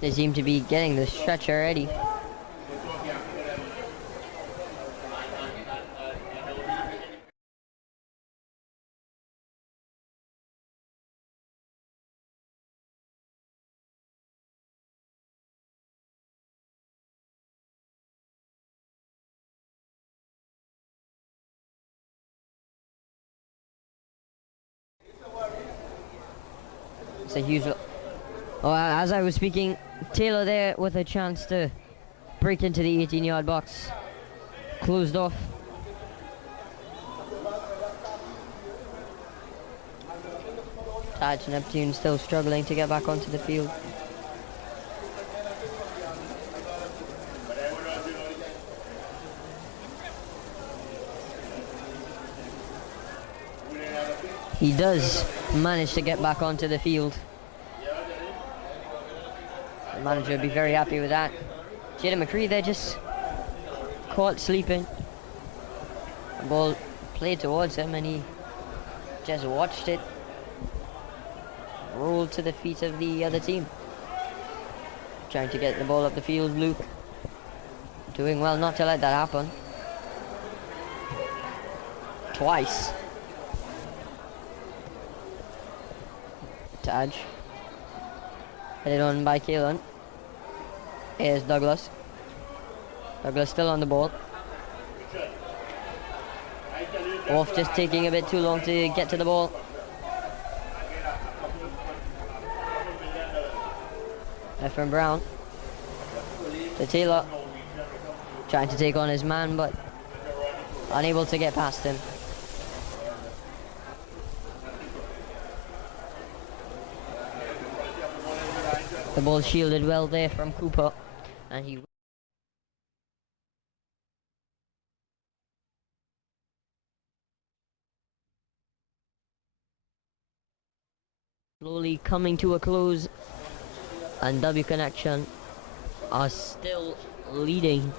They seem to be getting the stretch already. It's a huge... Oh, as I was speaking, Taylor there with a chance to break into the 18-yard box. Closed off. Taj Neptune still struggling to get back onto the field. He does manage to get back onto the field. The manager would be very happy with that. Jaden McCree there just caught sleeping. The ball played towards him and he just watched it roll to the feet of the other team. Trying to get the ball up the field, Luke. Doing well not to let that happen. Twice. Taj. Headed on by Kalen. Here's Douglas. Douglas still on the ball. Off just taking a bit too long to get to the ball. Efren Brown. To Taylor. Trying to take on his man, but unable to get past him. The ball shielded well there from Cooper, and he slowly coming to a close, and W Connection are still leading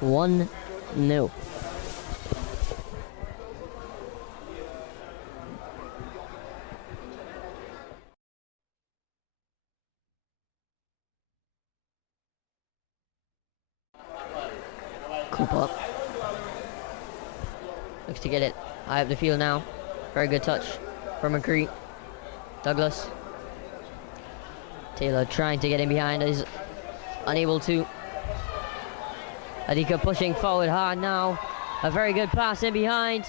1-0. Cooper looks to get it high up the field now. Very good touch from McCree. Douglas. Taylor trying to get in behind, is unable to. Adika pushing forward hard now. A very good pass in behind.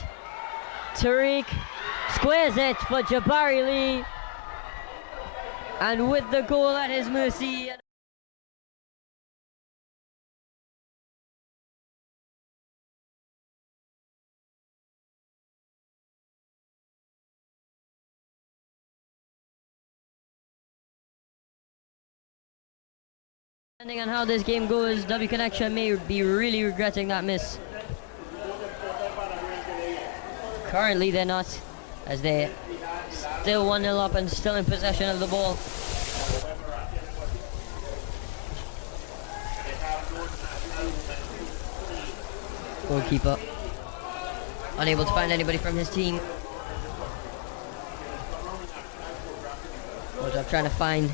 Tariq squares it for Jabari Lee. And with the goal at his mercy. Depending on how this game goes, W Connection may be really regretting that miss. Currently they're not, as they're still 1-0 up and still in possession of the ball. Goalkeeper unable to find anybody from his team. Good job trying to find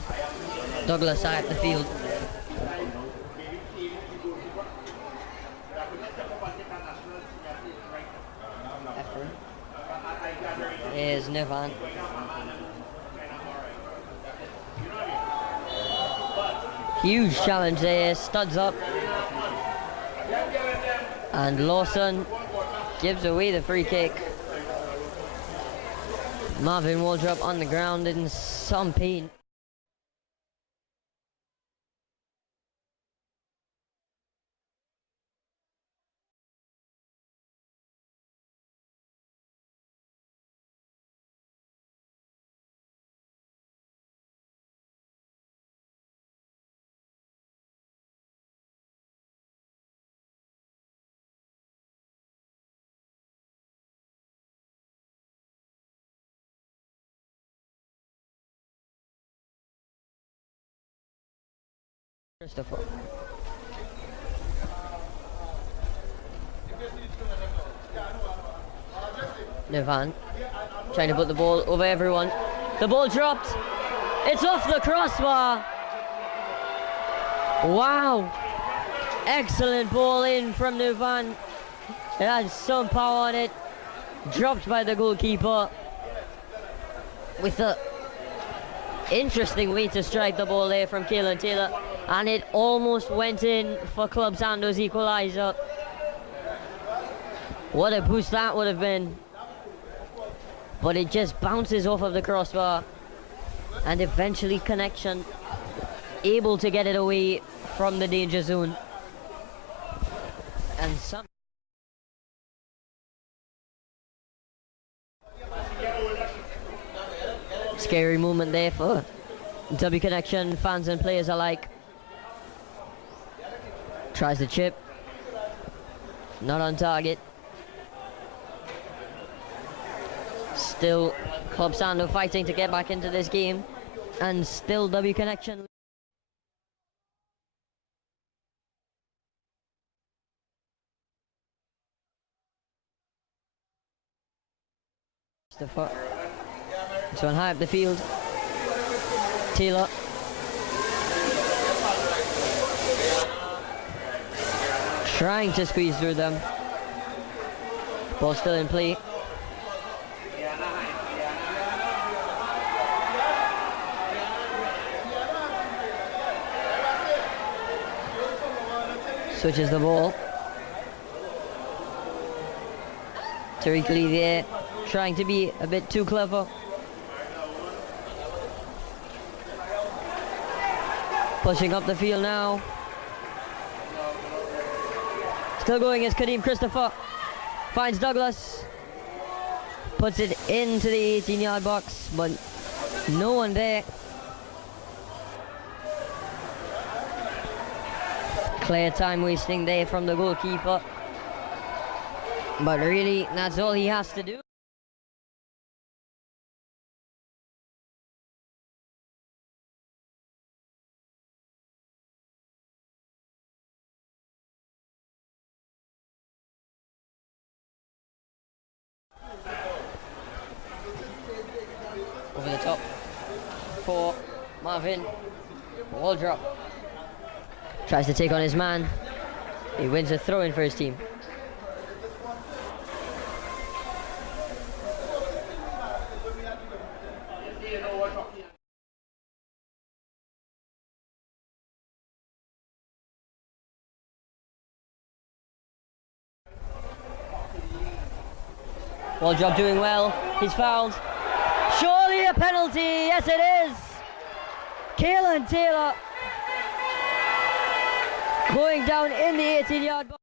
Douglas high up the field. Is Nivan. Huge challenge there, studs up. And Lawson gives away the free kick. Marvin Waldrop on the ground in some pain. Christopher. Nivan trying to put the ball over everyone. The ball dropped. It's off the crossbar. Wow. Excellent ball in from Nivan. It had some power on it. Dropped by the goalkeeper. With a interesting way to strike the ball there from Kalen Taylor, and it almost went in for Club Sando's equaliser. What a boost that would have been, but it just bounces off of the crossbar, and eventually Connection able to get it away from the danger zone. And some scary moment there for W Connection fans and players alike. Tries the chip. Not on target. Still Club Sando fighting to get back into this game. And still W Connection. This one high up the field. Taylor. Trying to squeeze through them. Ball still in play. Switches the ball. Tariq Lee there, trying to be a bit too clever. Pushing up the field now. Still going is Kadeem Christopher. Finds Douglas. Puts it into the 18-yard box, but no one there. Clear time wasting there from the goalkeeper. But really, that's all he has to do. Over the top for Marvin. Wall drop. Tries to take on his man. He wins a throw-in for his team. Wall drop doing well. He's fouled. Surely a penalty. Yes, it is. Keelan Taylor going down in the 18-yard box.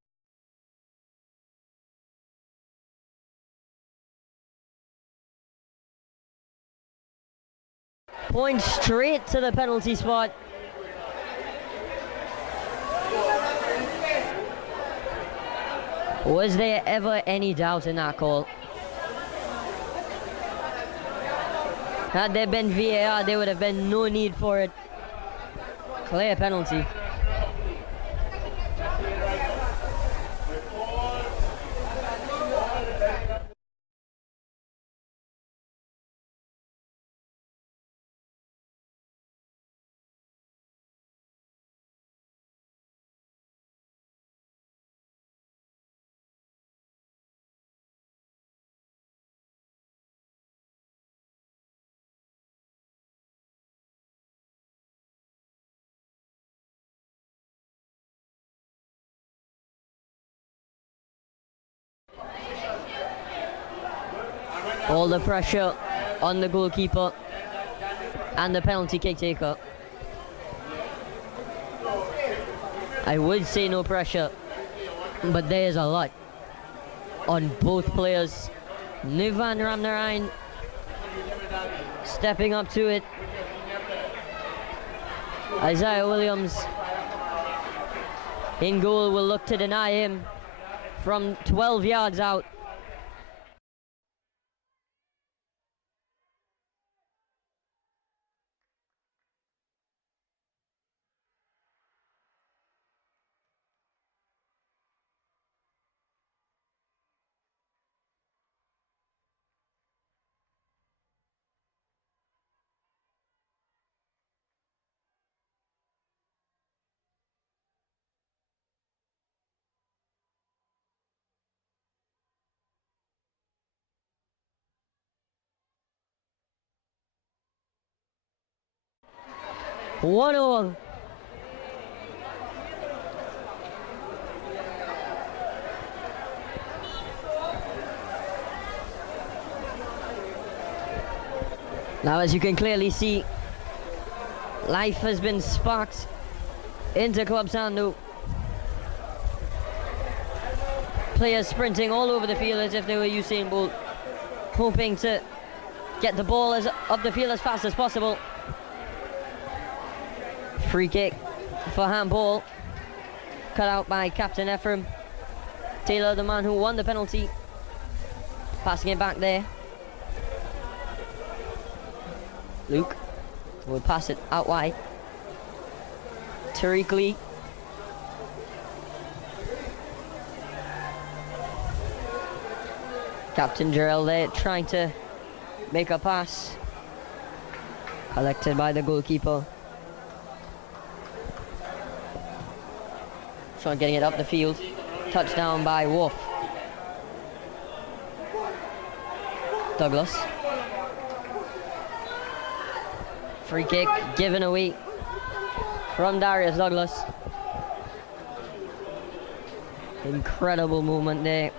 Point straight to the penalty spot. Was there ever any doubt in that call? Had there been VAR, there would have been no need for it. Clear penalty. All the pressure on the goalkeeper and the penalty kick taker. I would say no pressure, but there is a lot on both players. Nivan Ramnarayan stepping up to it. Isaiah Williams in goal will look to deny him from 12 yards out. One all. Now, as you can clearly see, life has been sparked into Club Sandu. Players sprinting all over the field as if they were Usain Bolt, hoping to get the ball up the field as fast as possible. Free kick for handball, cut out by Captain Ephraim Taylor, the man who won the penalty, passing it back there. Luke will pass it out wide. Tariq Lee. Captain Jarrell there trying to make a pass. Collected by the goalkeeper. Sean getting it up the field. Touchdown by Wolf. Douglas. Free kick given away from Darius Douglas. Incredible movement there.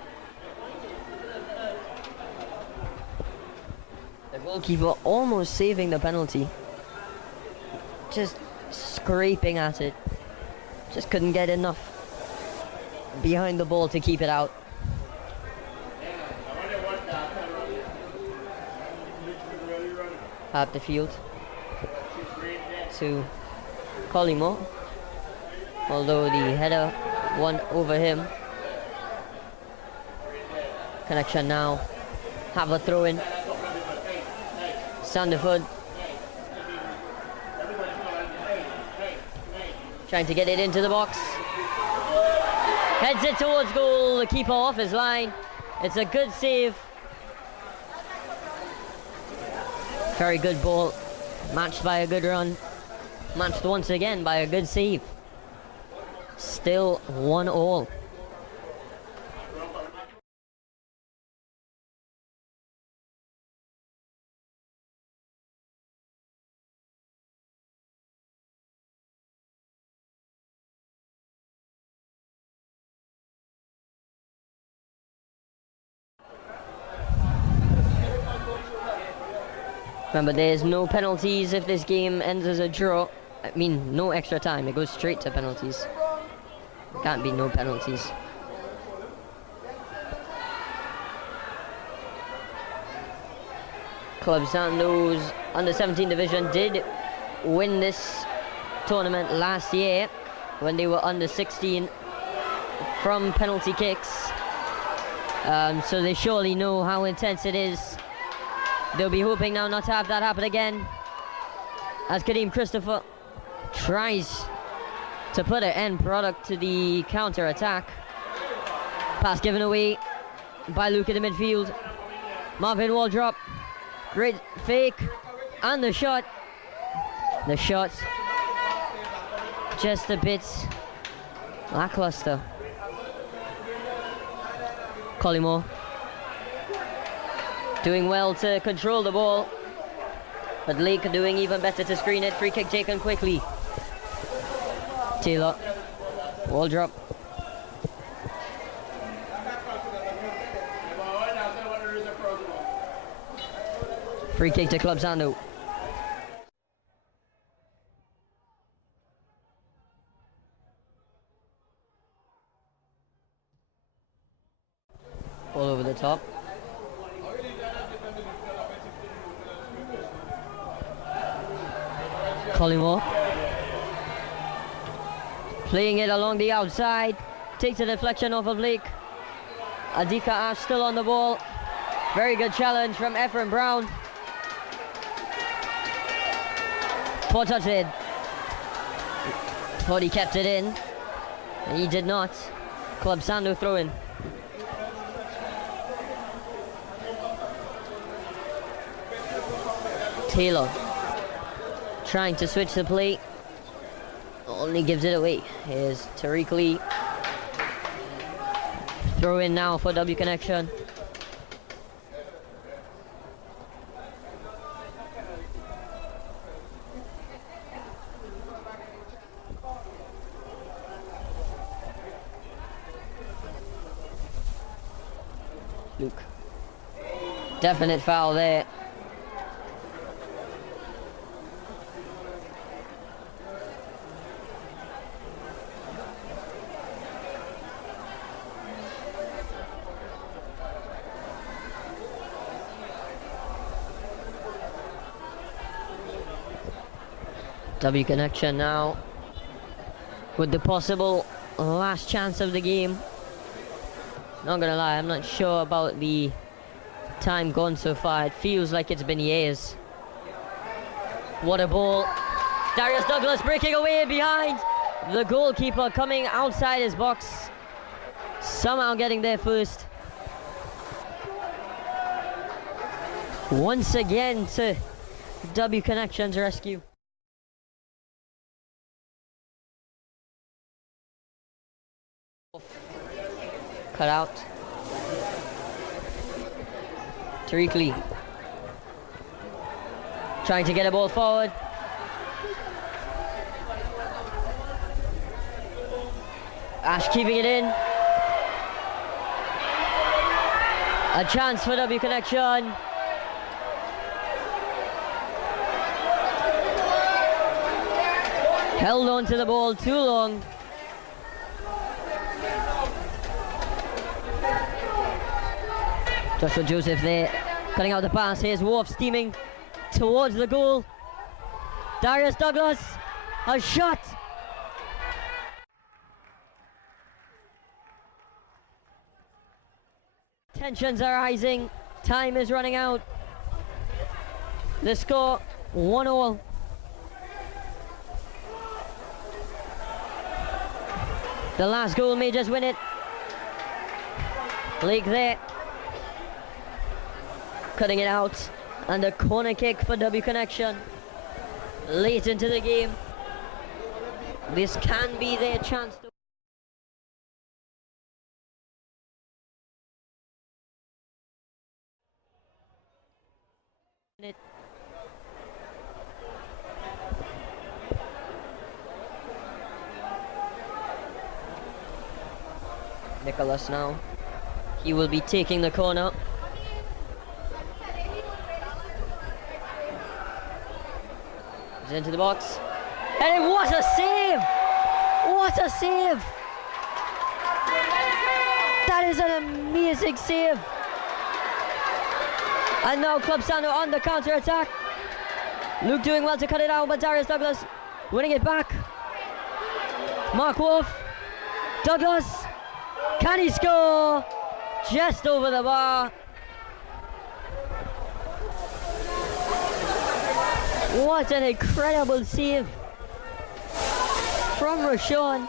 The goalkeeper almost saving the penalty. Just scraping at it. Just couldn't get enough behind the ball to keep it out. Up the field to Collymore. although the header won over him. Connection now. Have a throw in. Sandefjord trying to get it into the box. Heads it towards goal. The keeper off his line. It's a good save. Very good ball. Matched by a good run. Matched once again by a good save. Still 1-1. Remember, there's no penalties if this game ends as a draw. I mean, no extra time. It goes straight to penalties. There can't be no penalties. Club Sando's under-17 division did win this tournament last year when they were under-16 from penalty kicks. So they surely know how intense it is. They'll be hoping now not to have that happen again, as Kadeem Christopher tries to put an end product to the counter-attack. Pass given away by Luke in the midfield. Marvin Waldrop, great fake, and the shot. The shot just a bit lackluster. Collymore doing well to control the ball, but Lake doing even better to screen it. Free kick taken quickly. Taylor, wall drop. Free kick to Club Sando. All over the top. Collymore playing it along the outside, takes a deflection off of Blake. Adika Ash still on the ball. Very good challenge from Ephraim Brown. Poor touch in. Thought he kept it in. He did not. Club Sando throw in. Taylor trying to switch the play, only gives it away. Here's Tariq Lee. Throw in now for W Connection. Luke. Definite foul there. W Connection now with the possible last chance of the game. Not gonna lie, I'm not sure about the time gone so far. It feels like it's been years. What a ball. Darius Douglas breaking away behind. The goalkeeper coming outside his box. Somehow getting there first. Once again to W Connection's rescue. Cut out. Tariq Lee trying to get a ball forward. Ash keeping it in. A chance for W Connection. Held on to the ball too long. Joshua Joseph there, cutting out the pass. Here's Wolf steaming towards the goal. Darius Douglas, a shot. Tensions are rising. Time is running out. The score 1-1. The last goal may just win it. Lake there. Cutting it out. And a corner kick for W Connection. Late into the game. This can be their chance to win it. Nicholas now. He will be taking the corner. He's into the box. And what a save! What a save! That is an amazing save. And now Club Sando on the counter attack. Luke doing well to cut it out, but Darius Douglas winning it back. Mark Wolf. Douglas. Can he score? Just over the bar. What an incredible save from Rashawn.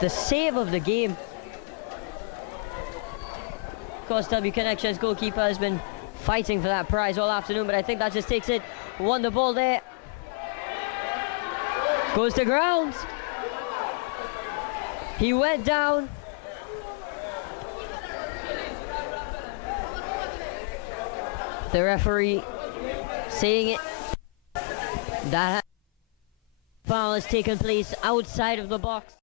The save of the game. Of course, W Connection's goalkeeper has been fighting for that prize all afternoon, but I think that just takes it. Won the ball there. Goes to ground. He went down. The referee saying it. That foul has taken place outside of the box.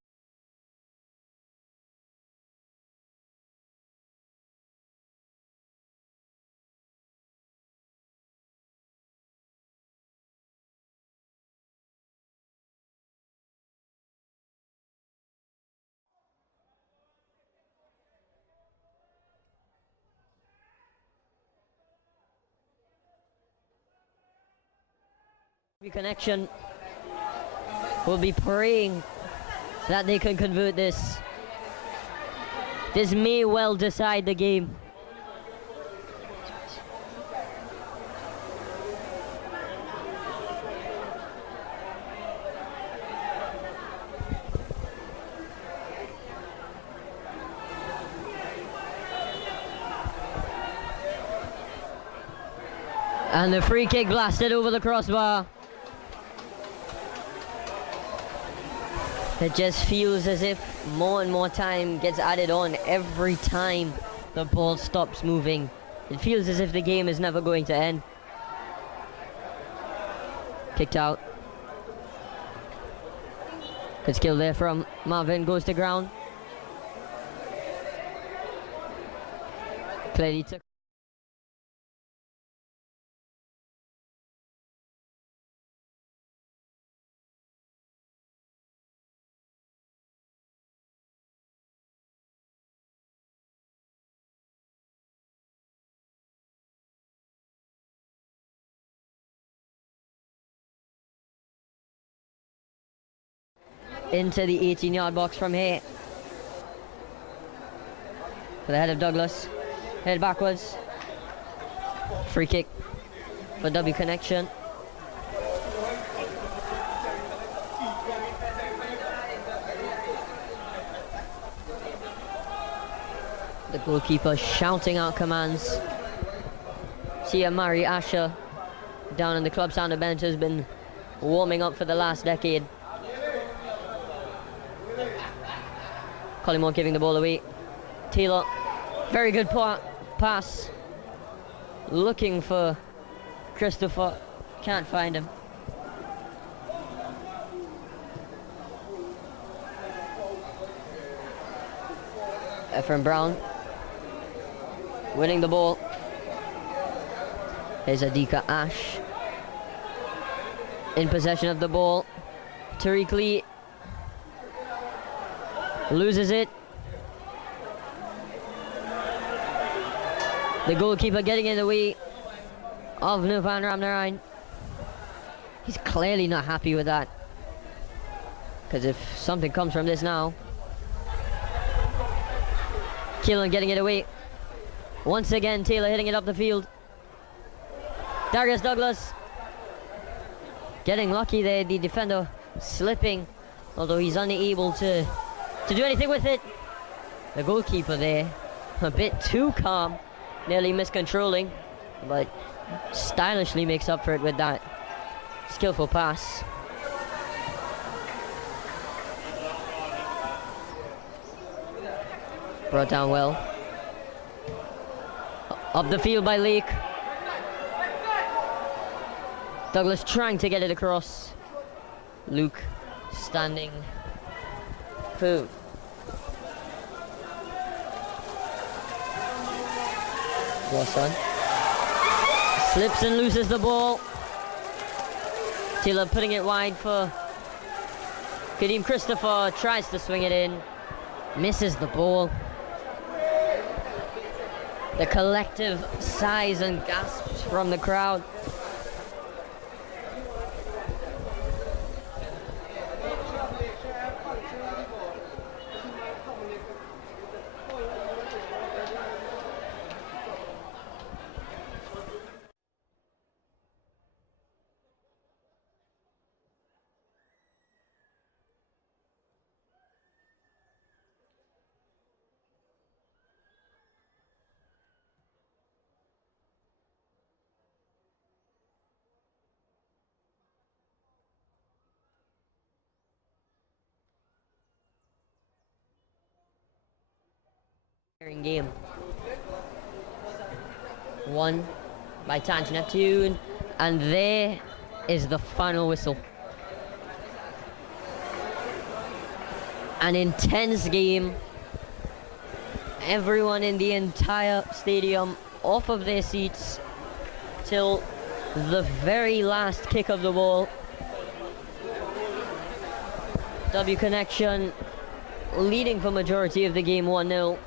Connection will be praying that they can convert this. This may well decide the game. And the free kick blasted over the crossbar. It just feels as if more and more time gets added on every time the ball stops moving. It feels as if the game is never going to end. Kicked out. Good skill there from Marvin. Goes to ground. Clearly took. Into the 18-yard box from here. For the head of Douglas. Head backwards. Free kick for W Connection. The goalkeeper shouting out commands. Tia Mari Asher down in the club standard bench has been warming up for the last decade. Collymore giving the ball away. Taylor, very good pass. Looking for Christopher, can't find him. Ephraim Brown, winning the ball. Here's Adika Ash. In possession of the ball. Tariq Lee loses it. The goalkeeper getting in the way of Nuvan Ramnarine. He's clearly not happy with that. Because if something comes from this now. Keelan getting it away. Once again, Taylor hitting it up the field. Darius Douglas getting lucky there, the defender slipping, although he's unable to do anything with it. The goalkeeper there, a bit too calm, nearly miscontrolling, but stylishly makes up for it with that skillful pass. Brought down well. Up the field by Lake. Douglas trying to get it across. Luke standing. Pooh. Well son. Slips and loses the ball. Taylor putting it wide for Kadeem Christopher. Tries to swing it in. Misses the ball. The collective sighs and gasps from the crowd. Game. Won by Tange Neptune, and there is the final whistle. An intense game. Everyone in the entire stadium off of their seats till the very last kick of the ball. W Connection leading for majority of the game 1-0.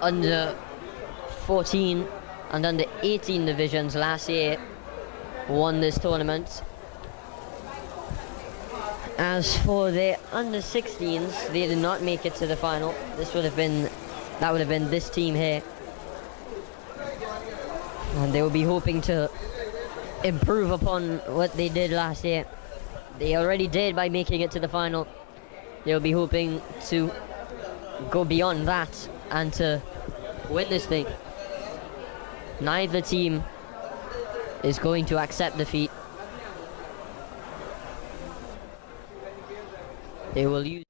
Under 14 and under 18 divisions last year won this tournament. As for the under 16s, they did not make it to the final. That would have been this team here, and they will be hoping to improve upon what they did last year. They already did by making it to the final. They'll be hoping to go beyond that and to win this thing. Neither team is going to accept defeat. They will use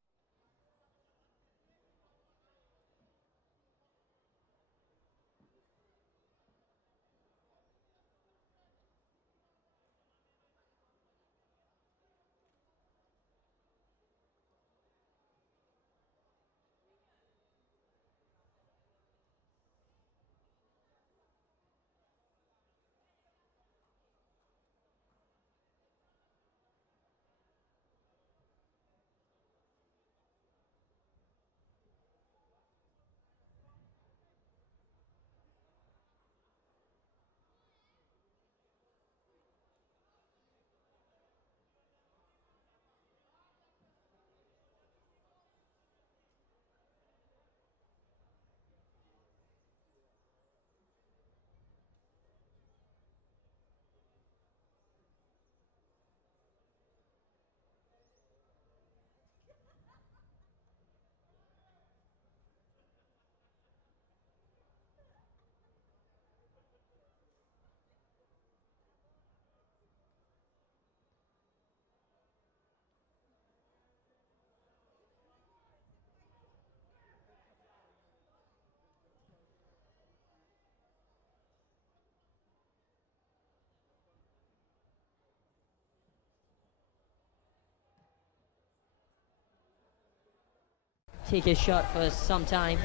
take a shot for some time.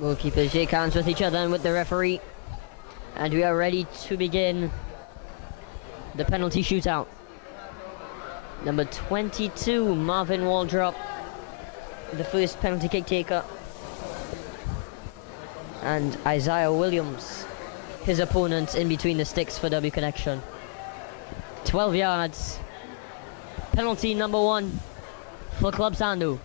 Goalkeepers shake hands with each other and with the referee, and we are ready to begin the penalty shootout. Number 22, Marvin Waldrop, the first penalty kick taker, and Isaiah Williams, his opponent in between the sticks for W Connection. 12 yards. Penalty number 1 for Club Sandu.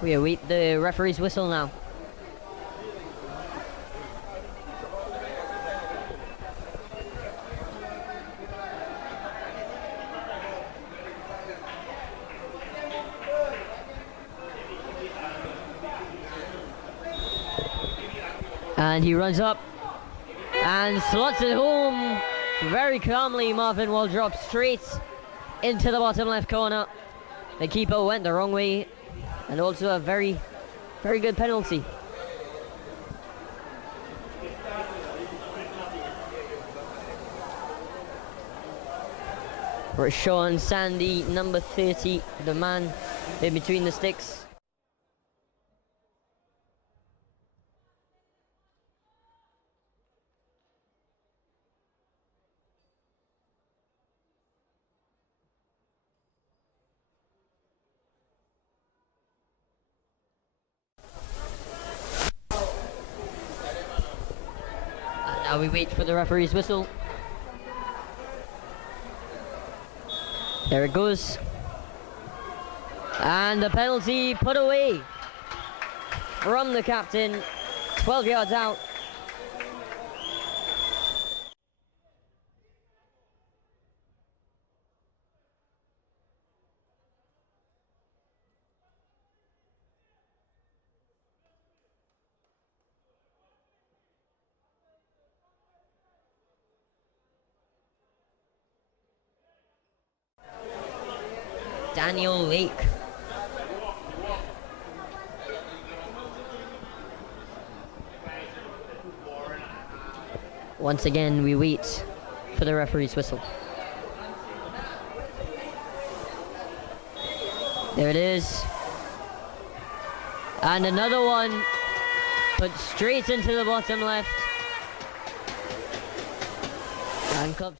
We await the referee's whistle now. And he runs up and slots it home very calmly. Marvin Waldrop straight into the bottom left corner. The keeper went the wrong way, and also a very, very good penalty. Rashawn Sandy, number 30, the man in between the sticks. Now we wait for the referee's whistle. There it goes. And the penalty put away from the captain, 12 yards out. Daniel Lake. Once again, we wait for the referee's whistle. There it is. And another one, put straight into the bottom left. Handcuffed.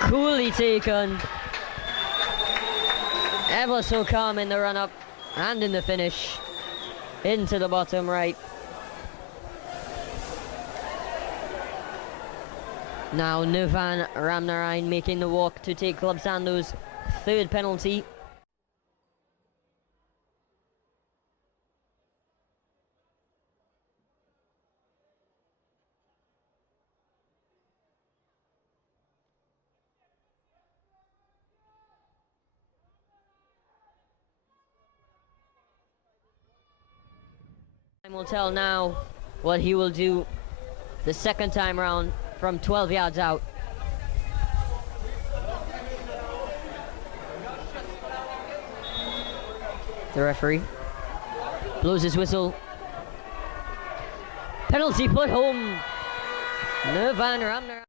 Coolly taken. Ever so calm in the run-up and in the finish. Into the bottom right. Now Nuvan Ramnarine making the walk to take Club Sando's third penalty. Time will tell now what he will do the second time round from 12 yards out. The referee blows his whistle. Penalty put home. Nuvan Ramnarine.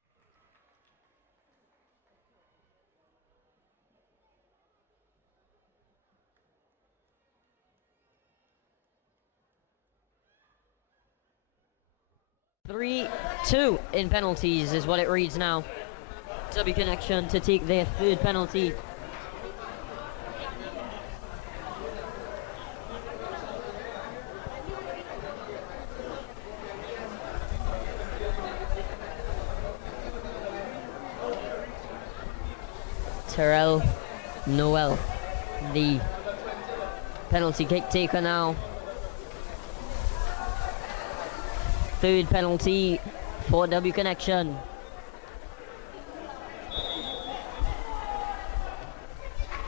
3-2 in penalties is what it reads now. W Connection to take their third penalty. Terrell Noel, the penalty kick taker now. Third penalty for W Connection.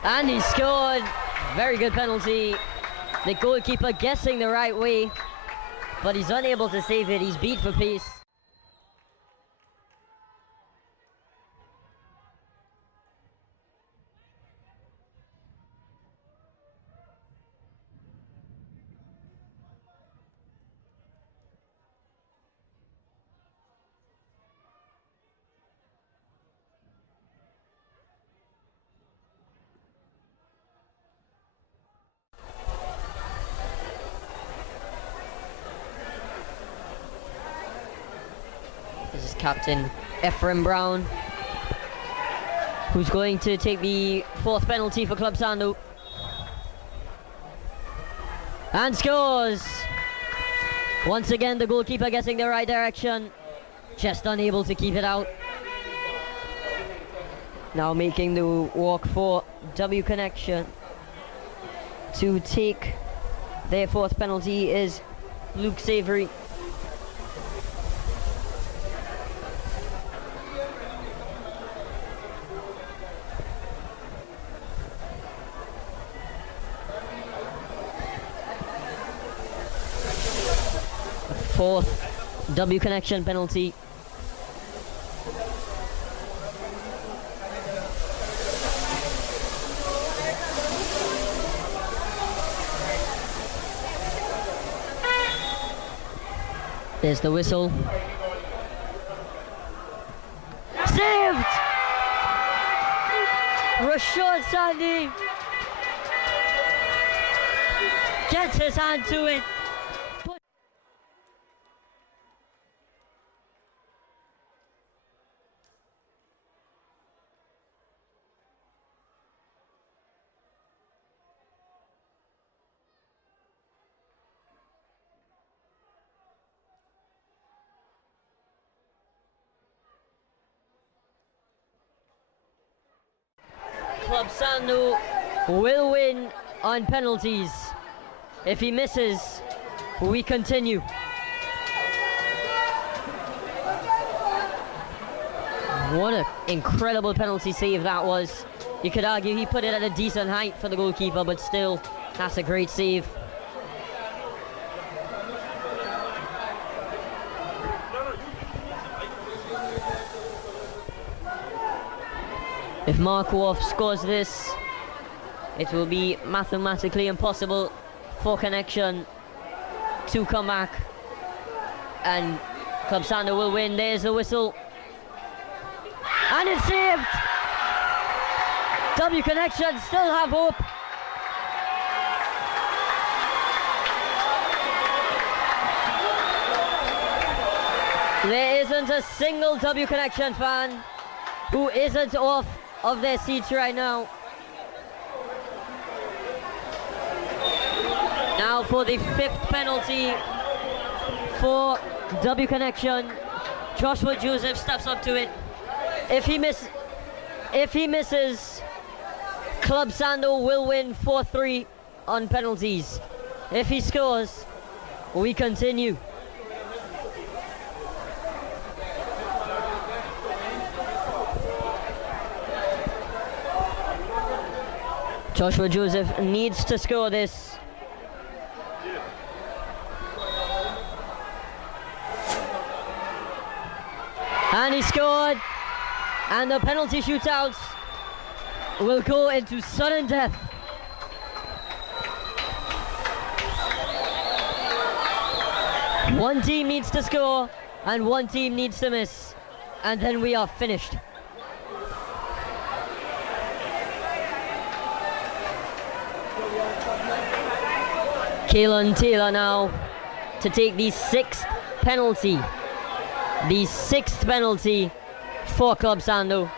And he scored. Very good penalty. The goalkeeper guessing the right way, but he's unable to save it. He's beat for pace. This is Captain Ephraim Brown, who's going to take the fourth penalty for Club Sando. And scores! Once again, the goalkeeper getting the right direction, just unable to keep it out. Now making the walk for W Connection to take their fourth penalty is Luke Savory. Fourth W Connection penalty. There's the whistle. Saved! Rashad Sandy gets his hand to it. Club Sando will win on penalties. If he misses, We continue. What an incredible penalty save that was. You could argue he put it at a decent height for the goalkeeper, but still, that's a great save. If Mark Wolf scores this, it will be mathematically impossible for Connection to come back, and Club Sando will win. There's the whistle, and it's saved. W Connection still have hope. There isn't a single W Connection fan who isn't off of their seats right now. Now for the 5th penalty for W Connection. Joshua Joseph steps up to it. If he misses, Club Sando will win 4-3 on penalties. If he scores, we continue. Joshua Joseph needs to score this. And he scored. And the penalty shootouts will go into sudden death. One team needs to score and one team needs to miss. And then we are finished. Kaelan Taylor now to take the 6th penalty. The 6th penalty for Club Sando.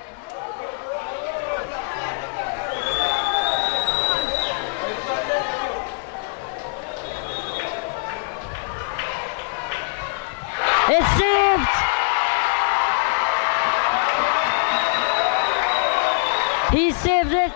It's saved! He saved it!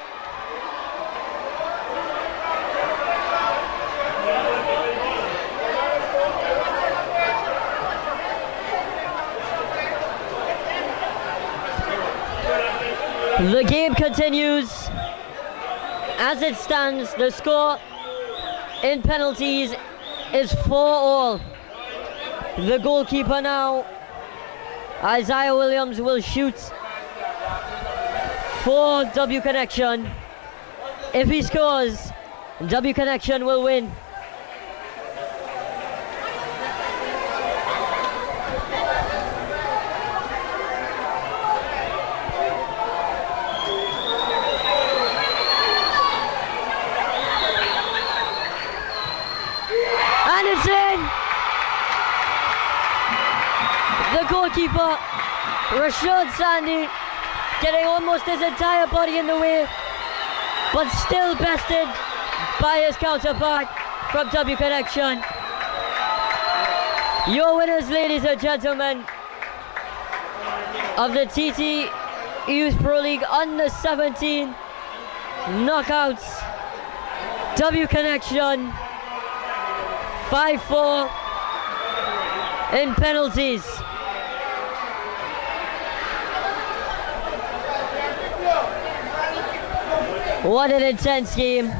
The game continues. As it stands, the score in penalties is 4-all. The goalkeeper now, Isaiah Williams, will shoot for W Connection. If he scores, W Connection will win. And it's in! The goalkeeper, Rashad Sandy, getting almost his entire body in the way, but still bested by his counterpart from W Connection. Your winners, ladies and gentlemen, of the TT Youth Pro League Under 17 knockouts, W Connection 5-4 in penalties. What an intense game.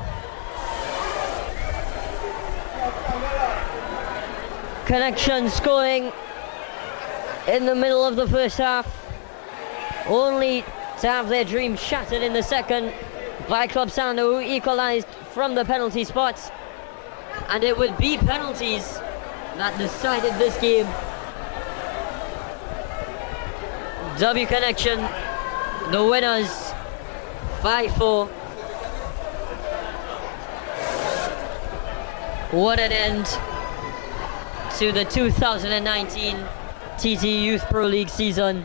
Connection scoring in the middle of the first half, only to have their dream shattered in the second by Club Sando, who equalized from the penalty spots. And it would be penalties that decided this game. W Connection, the winners, 5-4. What an end to the 2019 TT Youth Pro League season.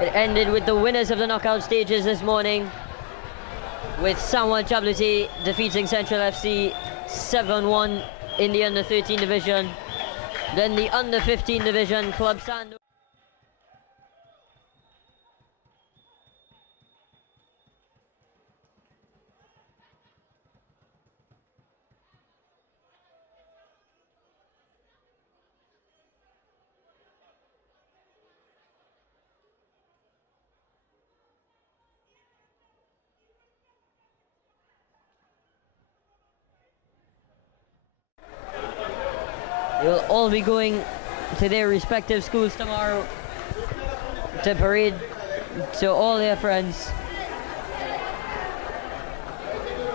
It ended with the winners of the knockout stages this morning, with Sanwa Jablute defeating Central FC 7-1 in the under 13 division. Then the under 15 division, Club Sando. They will all be going to their respective schools tomorrow to parade to all their friends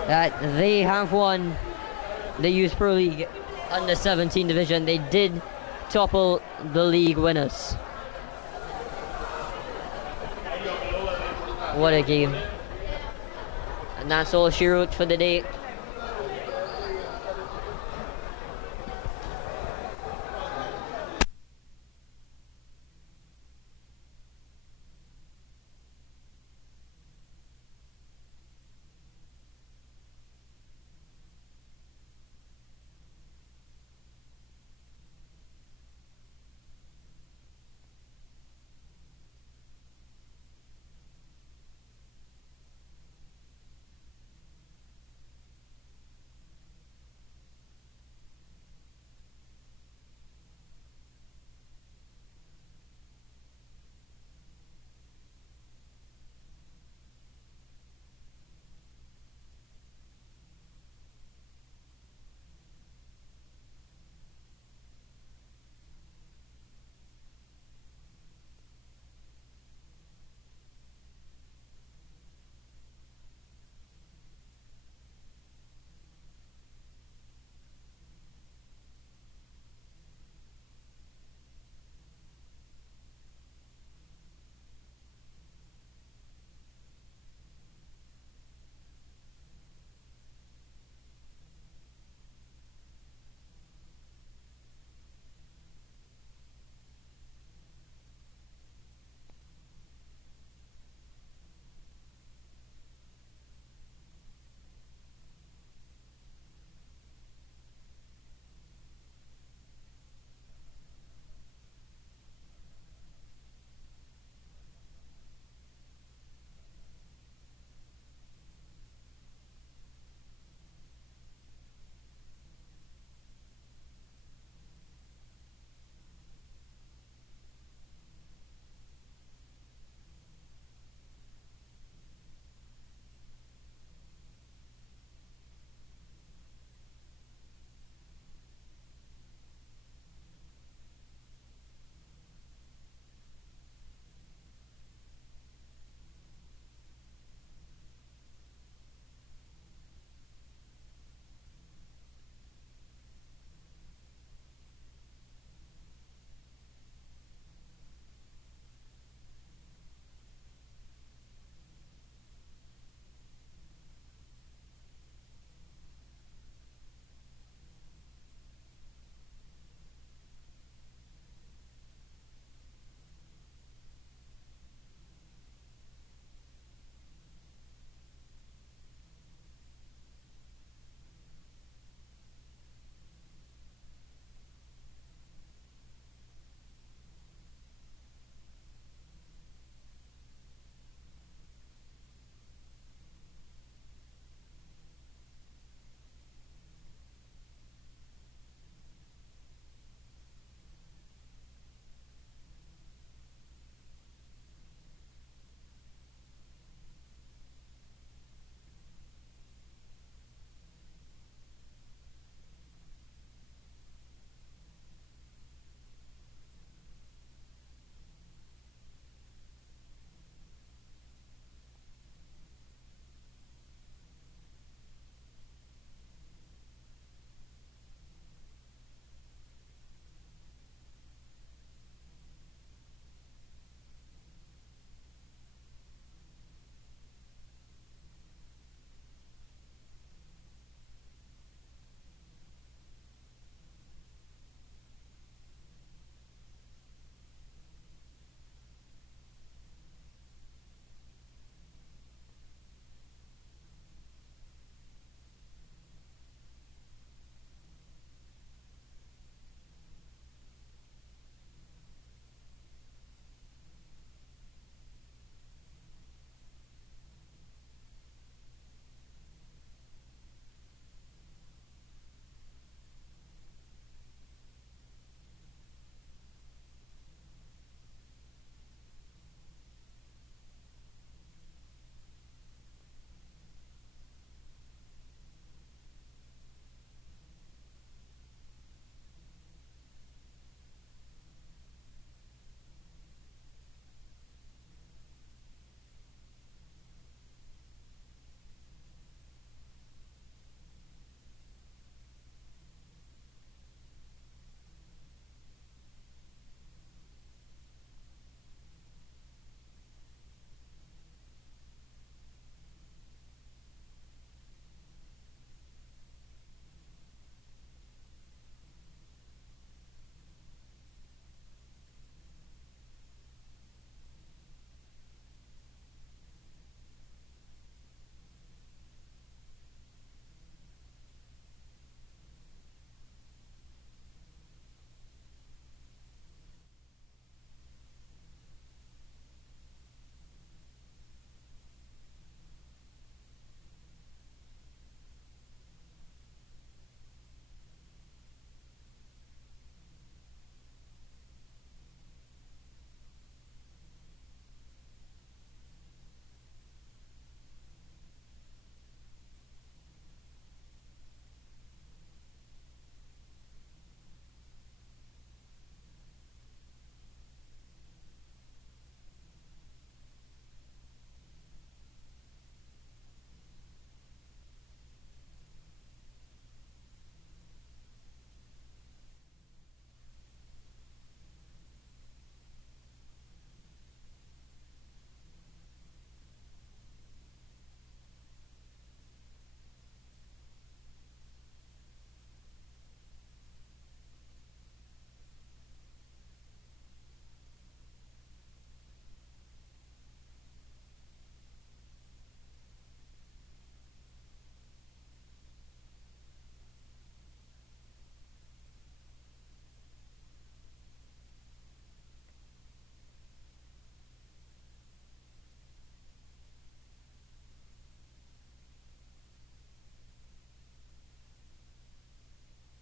that they have won the Youth Pro League under 17 division. They did topple the league winners. What a game. And that's all she wrote for the day.